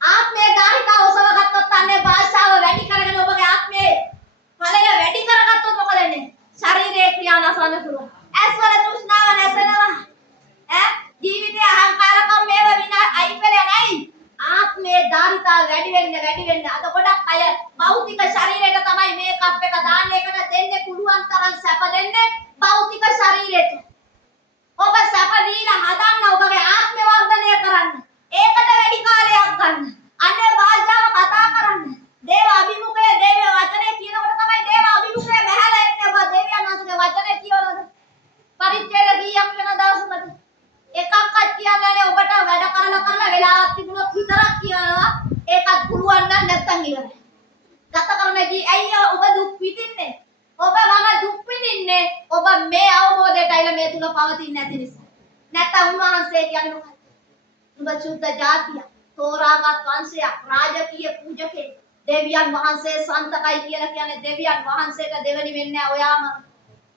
ආත්මයේ ධාරිතාව ඔසවගත්තොත් අන්‍ය භාෂාව වැඩි කරගෙන ඔබගේ ආත්මයේ ඵලය වැඩි කරගත්තොත් මොකද වෙන්නේ? ශරීරයේ ක්‍රියා නසන්න පුළුවන්. ඇස්වල තෘෂ්ණාව නැසෙනවා. ජීවිතයේ අහංකාරකම් මේව විනා අයින් වෙලා නැයි. ආත්මයේ ධාරිතාව වැඩි වෙන්න අද ගොඩක් අය භෞතික ශරීරයට තමයි මේකප් එක දාන්න එකට දෙන්නේ පුළුවන් තරම් සැප දෙන්නේ භෞතික ශරීරයට. ඔබ සැප දීලා හදන්න ඔබගේ ආත්මය වර්ධනය කරන්න. ඒකට වැඩි කාලයක් ගන්න. අන්‍ය භාෂාව කතා කරන්න. දේව අභිමුඛයේ දේව වචනේ කියනකොට තමයි දේව අභිමුඛයේ බහැලා එන්නේ. ඔබ දේවයන් වහන්සේගේ වචනේ කියනවද? පරිච්ඡේද කීයක් වෙන දවසකට? එකක්වත් කියන්නේ නැහැ. ඔබට වැඩ කරලා වෙලාවක් තිබුණොත් විතරක් කියනවා. ඒකත් පුළුවන් නම් නැත්තම් ඉවරයි. ගත කරන්නදී ඇයි ඔබ දුක් විඳින්නේ? ඔබ මම දුක් විඳින්නේ ඔබ මේ අවබෝධයට අයිලා මේ තුල පවතින්නේ නැති නිසා. නැත්තම් උන්වහන්සේ කියන්නේ මොකක්ද? ඔබ සුද්ධ ජාතිය, තෝරාගත් වංශයක්, රාජකීය පූජකේ, දෙවියන් වහන්සේ සන්තකයි කියලා කියන්නේ දෙවියන් වහන්සේට දෙවෙනි වෙන්නේ ඔයාම.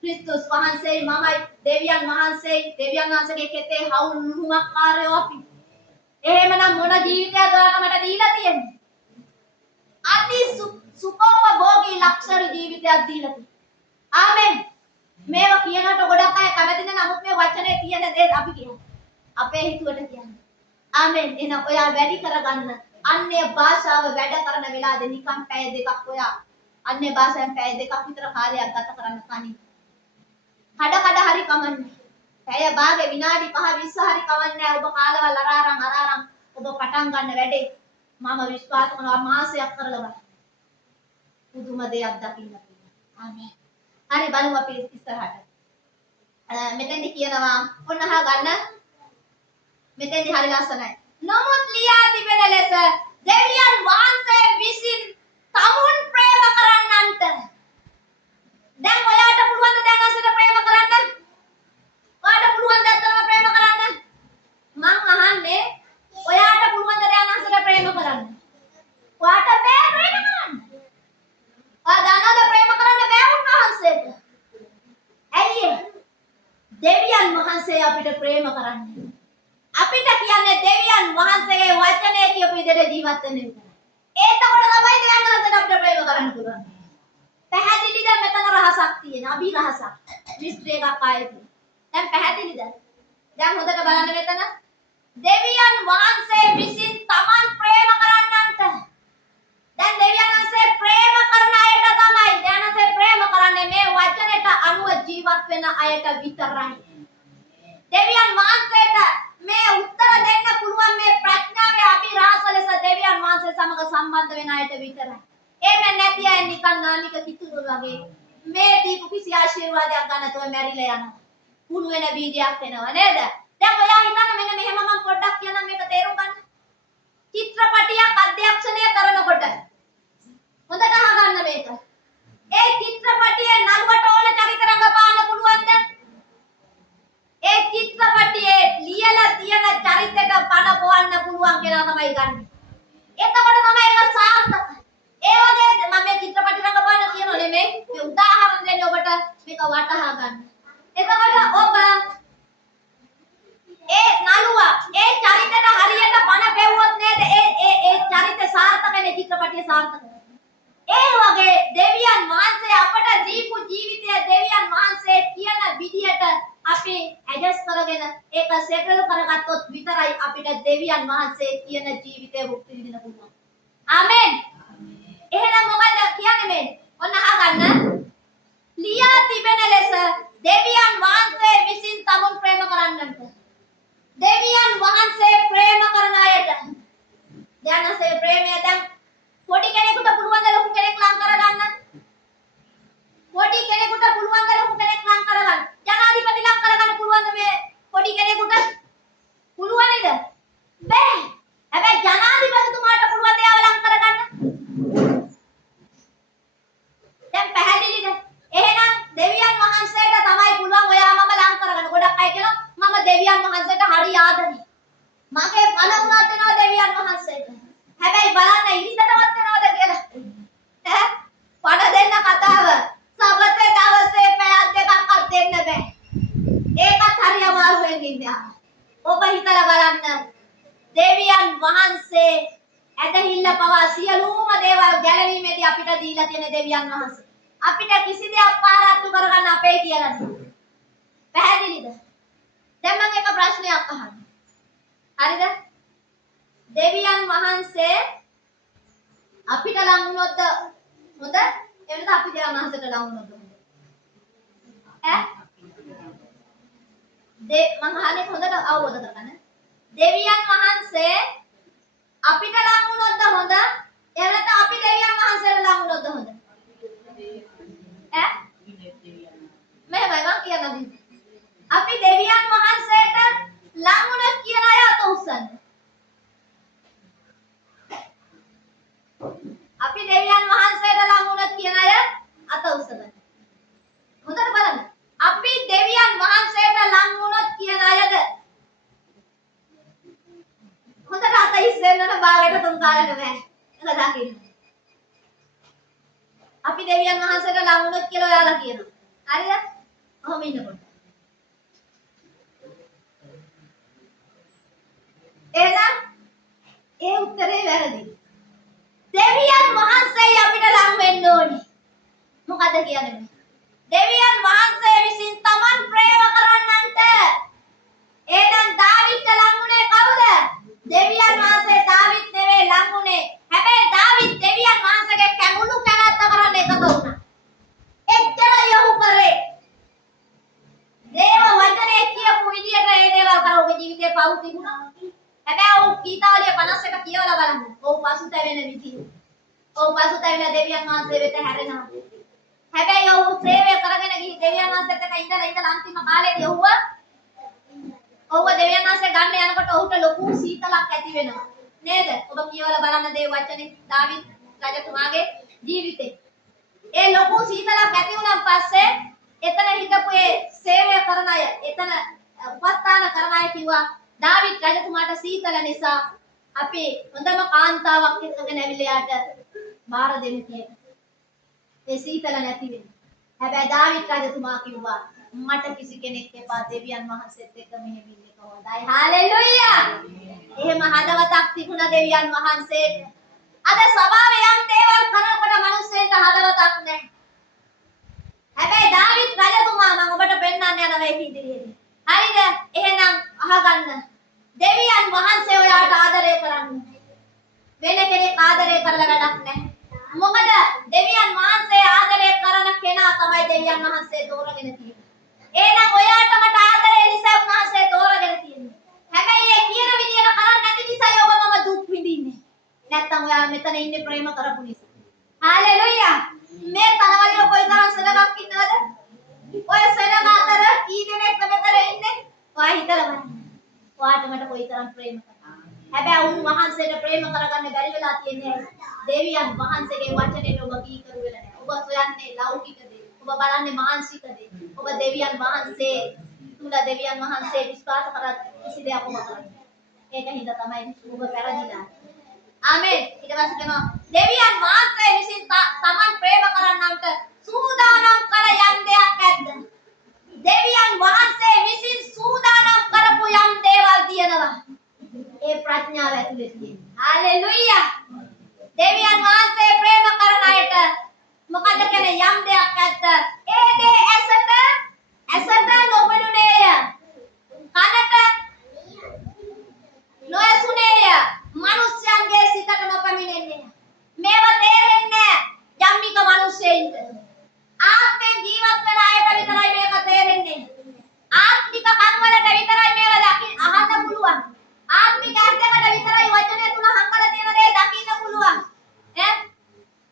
ක්‍රිස්තුස් වහන්සේ මමයි දෙවියන් වහන්සේගේ කෙතේ හවුල් නුහුමක්කාරයෝ අපි. එහෙමනම් මොන ජීවිතයක්ද ඔයාලට දීලා තියෙන්නේ? අති සුඛෝපභෝගී ලක්ෂර ජීවිතයක් දීලා තියෙනවා. ආමෙන්. මේවා කියනකොට ගොඩක් අය කැමති නැහැ. නමුත් මේ වචනේ තියෙන දේ අපි කියනවා. අපේ හිතුවට කියන්නේ. ආමෙන්. එහෙනම් ඔයා වැඩි කරගන්න. අන්‍ය භාෂාව වැඩ කරන වෙලාවදී නිකන් පැය දෙකක් ඔයා අන්‍ය භාෂාවෙන් පැය දෙකක් විතර කාලයක් ගත කරන්න කණි. කඩ හරි කමන්නේ. පැය භාගෙ විනාඩි 5 20 හරි කමන්නේ. ඔබ කාලවල අරාරම් ඔබ පටන් ගන්න වැඩේ මම විශ්වාස කරනවා මාසයක් කරලා බලන්න. පුදුම දෙයක් දකින්න පුළුවන්. ආමෙන්. හරි බලමු අපි ඉස්සරහට. මෙතෙන්දි කියනවා ඔන්න අහගන්න. මෙතෙන්දි හරි ලස්සනයි. නමුත් ලියා තිබෙන ලෙස දෙවියන් වහන්සේ විසින් තමුන් ප්‍රේම කරන්නන්ට. දැන් ඔයාට පුළුවන් ද දැන් අසට ප්‍රේම කරන්න? ඔයාට පුළුවන් ද අතම ප්‍රේම කරන්න? මං අහන්නේ ඔයාට පුළුවන් ද දැන් අසට ප්‍රේම කරන්න? ඔයාට බෑ ප්‍රේම කරන්න. ඔයා දන්නවද ප්‍රේම කරන්න බෑ උන්වහන්සේට? ඇයි ඒ? දෙවියන් වහන්සේ අපිට ප්‍රේම කරන්නේ. අපිට කියන්නේ දෙවියන් වහන්සේගේ වචනේ කියපු විදිහට ජීවත් වෙන්න විතරයි. ඒතකොට තමයි දෙවියන් වහන්සේට අපිට ප්‍රේම කරන්න පුළුවන්. පැහැදිලිද මෙතන රහසක් තියෙන අභිරහසක්. මිස්ත්‍රි එකක් ආයේ. දැන් පැහැදිලිද? දැන් හොඳට බලන්න මෙතන. දෙවියන් වහන්සේ විසින් Taman ප්‍රේම කරන්නන්ට. දැන් දෙවියන් වහන්සේ ප්‍රේම කරන අයට තමයි දැනසේ ප්‍රේම කරන්නේ මේ වචනේ වෙන අයට විතරයි. දෙවියන් වහන්සේට මේ උත්තර දෙන්න පුළුවන් මේ ප්‍රඥාවේ අභිරහස ලෙස දෙවියන් වහන්සේ සමග සම්බන්ධ වෙන අයට විතරයි. එහෙම නැති අය නිකන් නානික කිතුරු වගේ මේ දීපු කිසි ආශිර්වාදයක් ගන්න තෝ මැරිලා යනවා. කුණු වෙන බීජයක් වෙනවා නේද? දැන් ඔයා හිතන්න මෙන්න මෙහෙම මම පොඩ්ඩක් කියන්නම් මේක තේරුම් ගන්න. චිත්‍රපටියක් අධ්‍යක්ෂණය කරනකොට හොඳට අහගන්න මේක. ඒ චිත්‍රපටියේ නළුවට ඕන චරිත රංගපාන්න පුළුවන්ද? ඒ චිත්‍රපටියේ ලියලා තියෙන චරිතයට පණ පොවන්න පුළුවන් කෙනා තමයි ගන්න. එතකොට තමයි ඒක සාර්ථකයි. ඒ වගේ මම මේ චිත්‍රපටි රංගපාන කියනෝ නෙමෙයි. මේ උදාහරණ දෙන්නේ ඔබට මේක වටහා ගන්න. එතකොට ඔබ ඒ නළුවා ඒ චරිතයට හරියට පණ පෙව්වොත් නේද ඒ චරිත සාර්ථකනේ චිත්‍රපටිය සාර්ථකයි. ඒ වගේ දෙවියන් වහන්සේ අපට දීපු ජීවිතය දෙවියන් වහන්සේ කියන විදියට අපි ඇඩ්ජස්ට් කරගෙන ඒක සෙටල් කරගත්තොත් විතරයි අපිට දෙවියන් වහන්සේ කියන ජීවිතය භුක්ති විඳින්න පුළුවන්. ආමෙන්. එහෙනම් මොකද කියන්නේ මේ? ඔන්න අහගන්න. ලියා තිබෙන ලෙස දෙවියන් වහන්සේ විසින් තමුන් ප්‍රේම කරන්නන්ට. දෙවියන් වහන්සේ ප්‍රේම කරන අයට. දැනසේ ප්‍රේමය දැන් පොඩි කෙනෙකුට පුළුවන් ද ලොකු කෙනෙක් ලං කරගන්න? පොඩි කෙනෙකුට පුළුවන් ද ලොකු කෙනෙක් ලං කරගන්න? ජනාධිපති ලං කරගන්න පුළුවන් ද මේ පොඩි කෙනෙකුට? පුළුවන් නේද? බෑ. හැබැයි ජනාධිපතිතුමාට පුළුවන් ද ඒව ලං කරගන්න? දැන් පැහැදිලිද? එහෙනම් දෙවියන් වහන්සේට තමයි පුළුවන් ඔයා මම ලං කරගන්න. ගොඩක් අය කියනවා මම දෙවියන් වහන්සේට හරි ආදරෙයි. මගේ පණ උනත් වෙනවා දෙවියන් වහන්සේට. හැබැයි බලන්න ඉරිදටවත් වෙනවද කියලා. පණ දෙන්න කතාව. සබතේ දවසේ පැයක් දෙකක්වත් දෙන්න බෑ. ඒකත් හරි අමාරුවෙන් ඉන්නේ. ඔබ හිතලා බලන්න. දෙවියන් වහන්සේ ඇදහිල්ල පවා සියලුම දේවල් ගැලවීමේදී අපිට දීලා තියෙන දෙවියන් වහන්සේ. අපිට කිසි දෙයක් පාරාත්තු කරගන්න අපේ කියලා නෑ. පැහැදිලිද? දැන් මම එක ප්‍රශ්නයක් අහන්න. හරිද? දෙවියන් වහන්සේ අපිට ලං වුණොත් හොඳ? එහෙනම් අපි දෙවියන් වහන්සේට ලං වුණොත් හොඳ? මම අහන්නේ හොඳට අවබෝධ කරගන්න. දෙවියන් වහන්සේ අපිට ලං වුණොත් හොඳ? එහෙනම් අපි දෙවියන් වහන්සේට ලං වුණොත් හොඳ? මෙහෙමයි මම කියනවා. අපි දෙවියන් වහන්සේට ලං වුණොත් කියන අය අත උස්සන්න. අපි දෙවියන් වහන්සේට ලං වුණොත් කියන අය අත උස්සන්න. හොඳට බලන්න. අපි දෙවියන් වහන්සේට ලං වුණොත් කියන අයද හොඳට අත ඉස්සෙන්නට භාගයට තුන් කාලට බෑ. ඒක දකින්න. අපි දෙවියන් වහන්සේට ලං වුණොත් කියලා ඔයාලා කියනවා. හරිද? කොහොම ඉන්නකොට. එහෙනම් ඒ උත්තරේ වැරදි. දෙවියන් වහන්සේ අපිට ලං වෙන්න ඕනේ. මොකද කියන්නේ? දෙවියන් වහන්සේ විසින් Taman ප්‍රේම කරන්නන්ට. එහෙනම් දාවිත් ලං වුණේ කවුද? දෙවියන් වහන්සේ දාවිත් නෙවෙයි ලං වුණේ. හැබැයි දාවිත් දෙවියන් වහන්සේගේ කැමුණු කැමැත්ත කරන්න එකතු වුණා. එච්චර යහු කරේ. දේව වචනේ කියපු විදියට ඒ දේවල් කරෝගේ ජීවිතේ පවු තිබුණා. හැබැයි ඔව් කීතාවලිය 51 කියවලා බලන්න. ඔව් පසුතැවෙන විදිය. ඔව් පසුතැවිලා දෙවියන් වහන්සේ වෙත හැරෙනවා. හැබැයි ඔව් සේවය කරගෙන ගිහි දෙවියන් වහන්සේත් එක්ක ඉඳලා අන්තිම කාලේදී ඔව්ව දෙවියන් වහන්සේ ගන්න යනකොට ඔහුට ලොකු සීතලක් ඇති වෙනවා. නේද? ඔබ කියවලා බලන්න දේව වචනේ දාවිත් රජතුමාගේ ජීවිතේ. ඒ ලොකු සීතලක් ඇති වුණාන් පස්සේ එතන හිටපු ඒ සේවය කරන අය, එතන උපස්ථාන කරන අය කිව්වා දාවිත් රජතුමාට සීතල නිසා අපි හොඳම කාන්තාවක් එක්කගෙන ඇවිල්ලා යාට බාර දෙන්න කියලා. ඒ සීතල නැති වෙන්නේ. හැබැයි දාවිත් රජතුමා කිව්වා මට කිසි කෙනෙක් එපා දෙවියන් වහන්සේත් එක්ක මෙහෙම ඉන්නේ කොහොමදයි. හාලෙලූයා. එහෙම හදවතක් තිබුණ දෙවියන් වහන්සේට. අද සභාවේ යම් දේවල් කරනකොට මිනිස්සෙන්ට හදවතක් නැහැ. හැබැයි දාවිත් රජතුමා මම ඔබට පෙන්නන්න යන මේ ඉදිරියේදී. හරිද? එහෙනම් අහගන්න. දෙවියන් වහන්සේ ඔයාට ආදරය කරන්න. වෙන කෙනෙක් ආදරය කරලා වැඩක් නැහැ. මොකද දෙවියන් වහන්සේ ආදරය කරන කෙනා තමයි දෙවියන් වහන්සේ තෝරගෙන තියෙන්නේ. එහෙනම් ඔයාට මට ආදරේ නිසා උන්වහන්සේ තෝරගෙන තියෙන්නේ. හැබැයි ඒ කියන විදියට කරන්නේ නැති නිසා ඔබ මම දුක් විඳින්නේ. නැත්තම් ඔයා මෙතන ඉන්නේ ප්‍රේම කරපු නිසා. හalleluya. මේ තනවලිය කොයිතරම් සලකක් ඉන්නවද? ඔය සලක අතර කී දෙනෙක් මෙතන ඉන්නේ? ඔයා හිතලා බලන්න. ඔයාට මට කොයිතරම් ප්‍රේම කරනවද? හැබැයි උන්වහන්සේට ප්‍රේම කරගන්න බැරි වෙලා තියෙන්නේ දෙවියන් වහන්සේගේ වචනේට ඔබ කීකරු වෙලා නැහැ. ඔබ සොයන්නේ ලෞකික දේ. ඔබ බලන්නේ මානසික දේ. ඔබ දෙවියන් වහන්සේ තුල දෙවියන් වහන්සේ විශ්වාස කරත් කිසි දෙයක් ඔබ කරන්නේ. ඒක හින්දා තමයි ඔබ පෙරදිලා. ආමේන්. ඊට පස්සේ කියනවා දෙවියන් වහන්සේ විසින් තමන් ප්‍රේම කරන්නන්ට සූදානම් කර යම් දෙයක් ඇද්ද? දෙවියන් වහන්සේ විසින් සූදානම් කරපු යම් දේවල් තියෙනවා. ඒ ප්‍රඥාව ඇතුලේ තියෙනවා. හalleluya. දෙවියන් වහන්සේ ප්‍රේම කරන අයට මොකද කියන්නේ යම් දෙයක් ඇත්ත. ඒ දේ ඇසට නොපෙනුනේය. කනට නොඇසුනේය. මිනිස්යන්ගේ සිතට නොපැමිණෙන්නේ. මේවා තේරෙන්නේ ජම්මික මිනිස්සෙයින්ට. ආත්මෙන් ජීවත් වෙන අයට විතරයි මේක තේරෙන්නේ. ආත්මික කන්වලට විතරයි මේවා අහන්න පුළුවන්. ආත්මික අර්ථයකට විතරයි වචනය තුල හංගලා තියෙන දේ දකින්න පුළුවන්. ඈ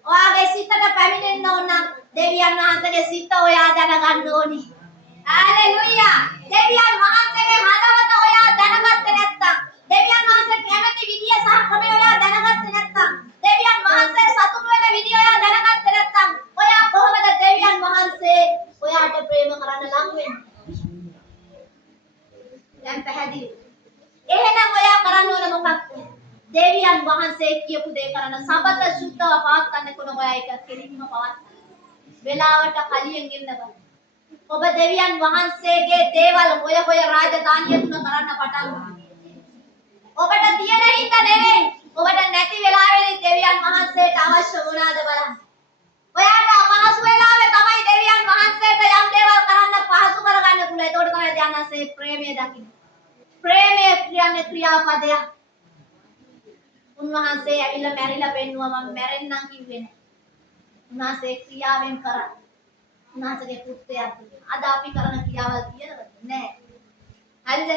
ඔයාගේ සිතට පැමිණෙන්න ඕන නම් දෙවියන් වහන්සේගේ සිත ඔයා දැනගන්න ඕනේ. හalleluya. දෙවියන් වහන්සේගේ හදවත ඔයා දැනගත්තේ නැත්නම් දෙවියන් වහන්සේ කැමති විදිය සහ ක්‍රමය ඔයා දැනගත්තේ නැත්නම් දෙවියන් වහන්සේ සතුටු වෙන විදිය ඔයා දැනගත්තේ නැත්නම් ඔයා කොහොමද දෙවියන් වහන්සේ ඔයාට ප්‍රේම කරන්න ලං වෙන්නේ? දැන් පැහැදිලි. එහෙනම් ඔයා කරන්න ඕන මොකක්ද? දෙවියන් වහන්සේ කියපු දේ කරන සබත සුද්ධව පවත්වන්න කොන ඔයා එක කෙලින්ම පවත්වන්න. වෙලාවට කලියෙන් ඉන්න බෑ. ඔබ දෙවියන් වහන්සේගේ දේවල් හොය රාජධානිය තුන කරන්න පටන් ගන්න. ඔබට තියෙන හිත නෙවෙයි. ඔබට නැති වෙලාවෙදී දෙවියන් වහන්සේට අවශ්‍ය මොනවාද බලන්න. ඔයාට අපහසු වෙලාවේ තමයි දෙවියන් වහන්සේට යම් දේවල් කරන්න පහසු කරගන්න පුළුවන්. ඒතකොට තමයි ධානසේ ප්‍රේමය දකින්නේ. ප්‍රේමය කියන්නේ ක්‍රියාපදයක්. උන්වහන්සේ ඇවිල්ලා මැරිලා පෙන්නුවා මම මැරෙන්නම් කිව්වේ නැහැ. උන්වහන්සේ ක්‍රියාවෙන් කරා. උන්වහන්සේගේ පුත්‍රයා අද අපි කරන ක්‍රියාවල් තියෙනවද? නැහැ. හරිද?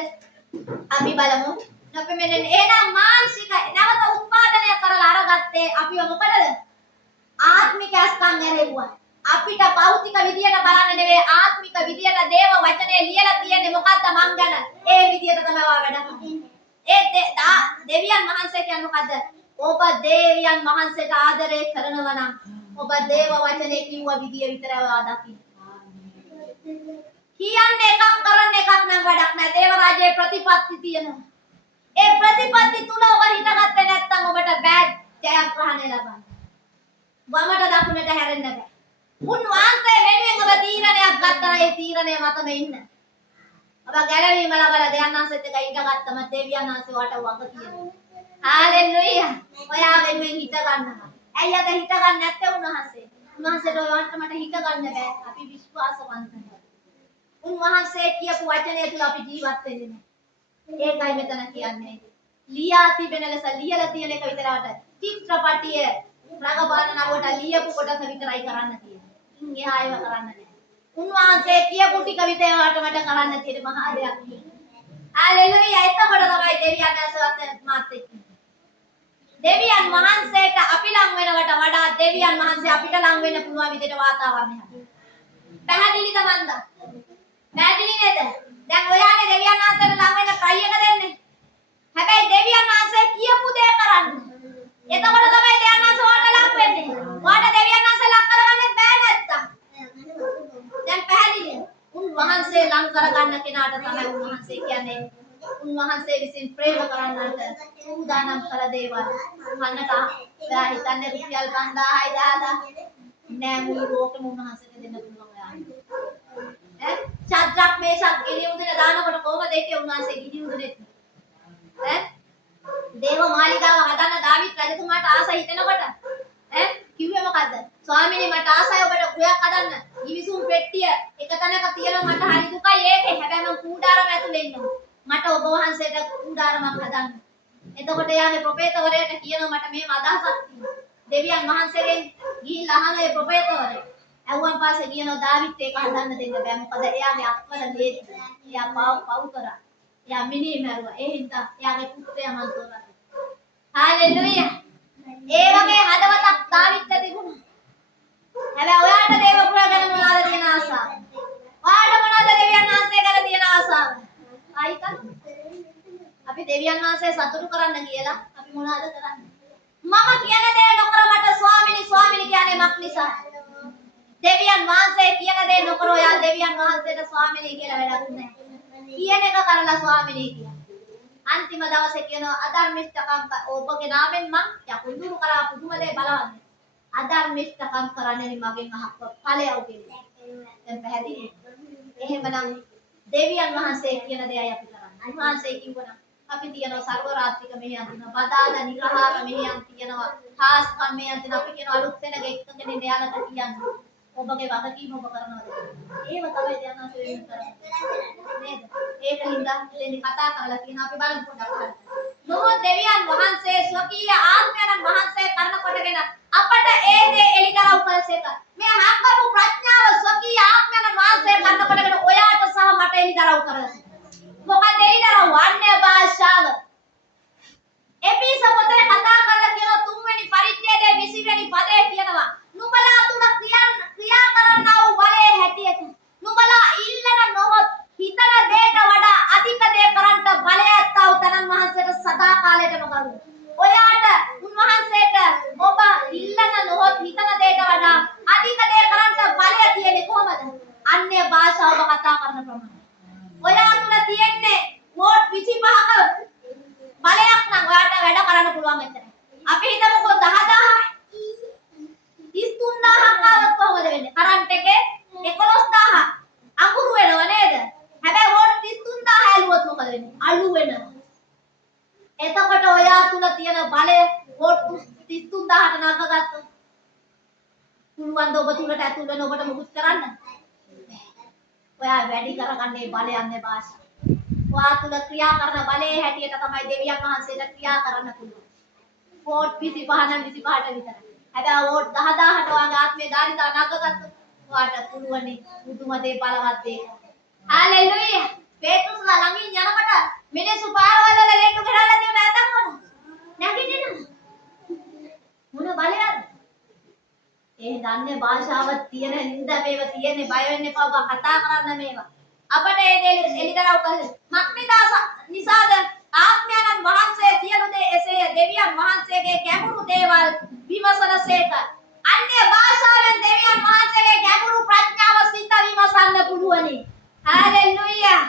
අපි බලමු. අපි මෙන්න එහෙනම් මානසික නැවත උත්පාදනය කරලා අරගත්තේ අපිව මොකටද? ආත්මික අස්කම් ඇරෙව්වා. අපිට භෞතික විදියට බලන්න නෙවෙයි ආත්මික විදියට දේව වචනේ ලියලා තියෙන්නේ මොකද්ද මං ගැන? ඒ විදියට තමයි ඔයා වැඩ කරන්නේ. දෙවියන් වහන්සේ කියන්නේ මොකද්ද? ඔබ දෙවියන් වහන්සේට ආදරය කරනවා නම් ඔබ දේව වචනේ කිව්ව විදිය විතරයි ඔයා දකින්නේ. කියන්නේ එකක් කරන්න එකක් නම් වැඩක් නැහැ. දේව රාජ්‍යයේ ප්‍රතිපත්ති තියෙනවා. ඒ ප්‍රතිපත්ති තුල ඔබ හිතගත්තේ නැත්නම් ඔබට බෑ ජයග්‍රහණය ලබන්න. වමට දකුණට හැරෙන්න බෑ. උන්වහන්සේ වෙනුවෙන් ඔබ තීරණයක් ගත්තා ඒ තීරණය මතම ඉන්න. ඔබ ගැලවීම ලබලා දෙයන්නාසෙත් එක ඉඳගත්තම දෙවියන් වහන්සේ වට වග තියෙනවා. හalleluya. ඔයා වෙනුවෙන් හිත ගන්නවා. ඇයි අද හිත ගන්න නැත්තේ උන්වහන්සේ? උන්වහන්සේට ඔයාට මට හිත ගන්න බෑ. අපි විශ්වාසවන්තයි. උන්වහන්සේ කියපු වචනය තුල අපි ජීවත් වෙන්නේ නැහැ. ඒකයි මෙතන කියන්නේ. ලියා තිබෙන ලෙස ලියලා තියෙන එක විතරට චිත්‍රපටිය රඟපාන නළුවට ලියපු කොටස විතරයි කරන්න තියෙන්නේ. ඉන් එහා ඒවා කරන්න නැහැ. උන්වහන්සේ කියපු ටික විතරට මට කරන්න තියෙන මහා දෙයක් නෙවෙයි. හalleluya. එතකොට තමයි දෙවියන් ඇසවත් මාත් එක්ක. දෙවියන් වහන්සේට අපි ලං වෙනවට වඩා දෙවියන් වහන්සේ අපිට ලං වෙන්න පුළුවන් විදිහට වාතාවරණය හදනවා. පැහැදිලිද මන්ද? පැහැදිලි නේද? දැන් ඔයානේ දෙවියන් වහන්සේට ලං වෙන්න try එක දෙන්නේ. හැබැයි දෙවියන් වහන්සේ කියපු දේ කරන්න. එතකොට තමයි දෙවියන් වහන්සේ ඔයාට ලං වෙන්නේ. ඔයාට දෙවියන් වහන්සේ ලං කරගන්න බෑ නැත්තම්. දැන් පැහැදිලිද? උන්වහන්සේ ලං කරගන්න කෙනාට තමයි උන්වහන්සේ කියන්නේ උන්වහන්සේ විසින් ප්‍රේම කරන්නන්ට උදානම් කළ දේවල්. කන්නට ඔයා හිතන්නේ රුපියල් 5000යි 10000 නෑ මුළු ලෝකෙම උන්වහන්සේට දෙන්න පුළුවන් ඔයාට. ඈ චද්රක් මේසක් ගිනි උදේට දානකොට කොහොමද ඒකේ උන්වහන්සේ ගිනි උදේට ඈ දේව මාලිගාව හදන්න දාවිත් රජතුමාට ආස හිතෙනකොට ඈ කිව්වේ මොකද්ද? ස්වාමීනි මට ආසයි ඔබට කුයක් හදන්න. ඉවිසුම් පෙට්ටිය එක තැනක තියලා මට හරි දුකයි ඒකේ. හැබැයි මම කූඩාරම ඇතුලේ ඉන්නවා. මට ඔබ වහන්සේට කූඩාරමක් හදන්න. එතකොට යාගේ ප්‍රොපේතවරයාට කියනවා මට මේ අදහසක් තියෙනවා. දෙවියන් වහන්සේගෙන් ගිහිල්ලා අහන ඒ ප්‍රොපේතවරයා ඇහුවන් පස්සේ කියනවා දාවිත් ඒක හදන්න දෙන්න බෑ. මොකද එයාගේ අක්කර ලේත්. එයා පව් කරා. එයා මිනී මරුවා. ඒ හින්දා එයාගේ පුත්‍රයා මන් තෝරා. හාලෙලූයා. ඒ වගේ හදවතක් දාවිත්ට තිබුණා. හැබැයි ඔයාට දේව පුරා ගැන මොනවද තියෙන ආසාව? ඔයාට මොනවද දෙවියන් වහන්සේ ගැන තියෙන ආසාව? ආයික අපි දෙවියන් වහන්සේ සතුටු කරන්න කියලා අපි මොනවද කරන්නේ? මම කියන දේ නොකර මට ස්වාමිනී කියන්නේ මක් නිසා? දෙවියන් වහන්සේ කියන දේ නොකර ඔයා දෙවියන් වහන්සේට ස්වාමිනී කියලා වැඩක් නැහැ. කියන එක කරලා ස්වාමිනී කියලා. අන්තිම දවසේ කියනවා අධර්මිෂ්ඨකම් ඔබගේ නාමෙන් මං යකුඳුරු කරා පුදුම දේ බලවන්නේ. අධර්මිෂ්ඨකම් කරන්නේ මගෙන් අහප්ප ඵලයව කියන්නේ. දැන් පැහැදිලි. එහෙමනම් දෙවියන් වහන්සේ කියන දෙයයි අපි කරන්නේ. උන්වහන්සේ කිව්වනම් අපි තියනවා සර්ව රාත්‍රික මෙහෙයන් තියනවා. බදාදා නිරහාර මෙහෙයන් තියනවා. හාස්කම් මෙහෙයන් තියනවා. අපි කියන අලුත් වෙනක එක්කගෙන එයාලට කියන්නේ. ඔබගේ වගකීම ඔබ කරනවද? ඒව තමයි ධ්‍යානස වෙන්න කරන්නේ. නේද? ඒකින්ද දෙන්නේ කතා කරලා කියන අපි බලමු පොඩ්ඩක්. නොහොත් දෙවියන් වහන්සේ ස්වකීය ආත්මයන් වහන්සේ කරන කොටගෙන අපට ඒ දේ එලිදරව් කරසේක. මේ හම්බපු ප්‍රඥාව ස්වකීය ආත්මයන් වහන්සේ කරන කොටගෙන ඔයාට සහ මට එලිදරව් කරසේක. මොකද එලිදරව් වන්නේ භාෂාව. එපිස පොතේ කතා කරලා කියන තුන්වෙනි පරිච්ඡේදයේ 20 වෙනි පදයේ කියනවා නුඹලා තුල ක්‍රියා කරන්නා වූ බලයේ හැටියට නුඹලා ඉල්ලන නොහොත් හිතන දේට වඩා අධික දේ කරන්ට බලය ඇත්තා වූ තනන් වහන්සේට සදා කාලයටම කරු. ඔයාට උන්වහන්සේට ඔබ ඉල්ලන නොහොත් හිතන දේට වඩා අධික දේ කරන්ට බලය තියෙන්නේ කොහමද? අන්‍ය භාෂාව ඔබ කතා කරන ප්‍රමාණය. ඔයා තුල තියෙන්නේ වෝට් 25ක බලයක් නම් ඔයාට වැඩ කරන්න පුළුවන් මෙතන. අපි හිතමුකෝ 10000 33000ක් ආවොත් කොහොමද වෙන්නේ? කරන්ට් එකේ 11000 අඟුරු වෙනව නේද? හැබැයි වෝල්ට් 33000 ඇලුවොත් මොකද වෙන්නේ? අලු වෙනවා. එතකොට ඔයා තුල තියෙන බලය වෝල්ට් 33000ට නගගත්තොත් පුළුවන් ද ඔබ තුලට ඇතුල් වෙන ඔබට මුකුත් කරන්න? ඔයා වැඩි කරගන්නේ බලය යන්නේ භාෂාව. ඔයා තුල ක්‍රියා කරන බලයේ හැටියට තමයි දෙවියන් වහන්සේට ක්‍රියා කරන්න පුළුවන්. වෝට් 25 නම් 25ට විතරයි. හැබැයි වෝට් 10000ට ඔයාගේ ආත්මේ ධාරිතා නගගත්තොත් ඔයාට පුළුවන් මුදුම දේ බලවත් දේ. හාලෙලූයා. පේතුස්ලා ළඟින් යනකොට මිනිස්සු පාරවල් වල ලෙට්ටු ගහලා තියෙන නැතම් මොන? නැගිටිනවා. මොන බලයක්ද? ඒ දන්නේ භාෂාවක් තියෙන හින්දා මේව තියෙන්නේ බය වෙන්න එපා ඔබ කතා කරන්න මේවා. අපට ඒ දේ එලිදරව් කරන්නේ. නිසාද ආත්මයන් වහන්සේ සියලු දේ එසේ දෙවියන් වහන්සේගේ ගැඹුරු දේවල් විමසනසේක. අන්‍ය භාෂාවෙන් දෙවියන් වහන්සේගේ ගැඹුරු ප්‍රඥාව සිත විමසන්න පුළුවනි. හාලෙලූයා.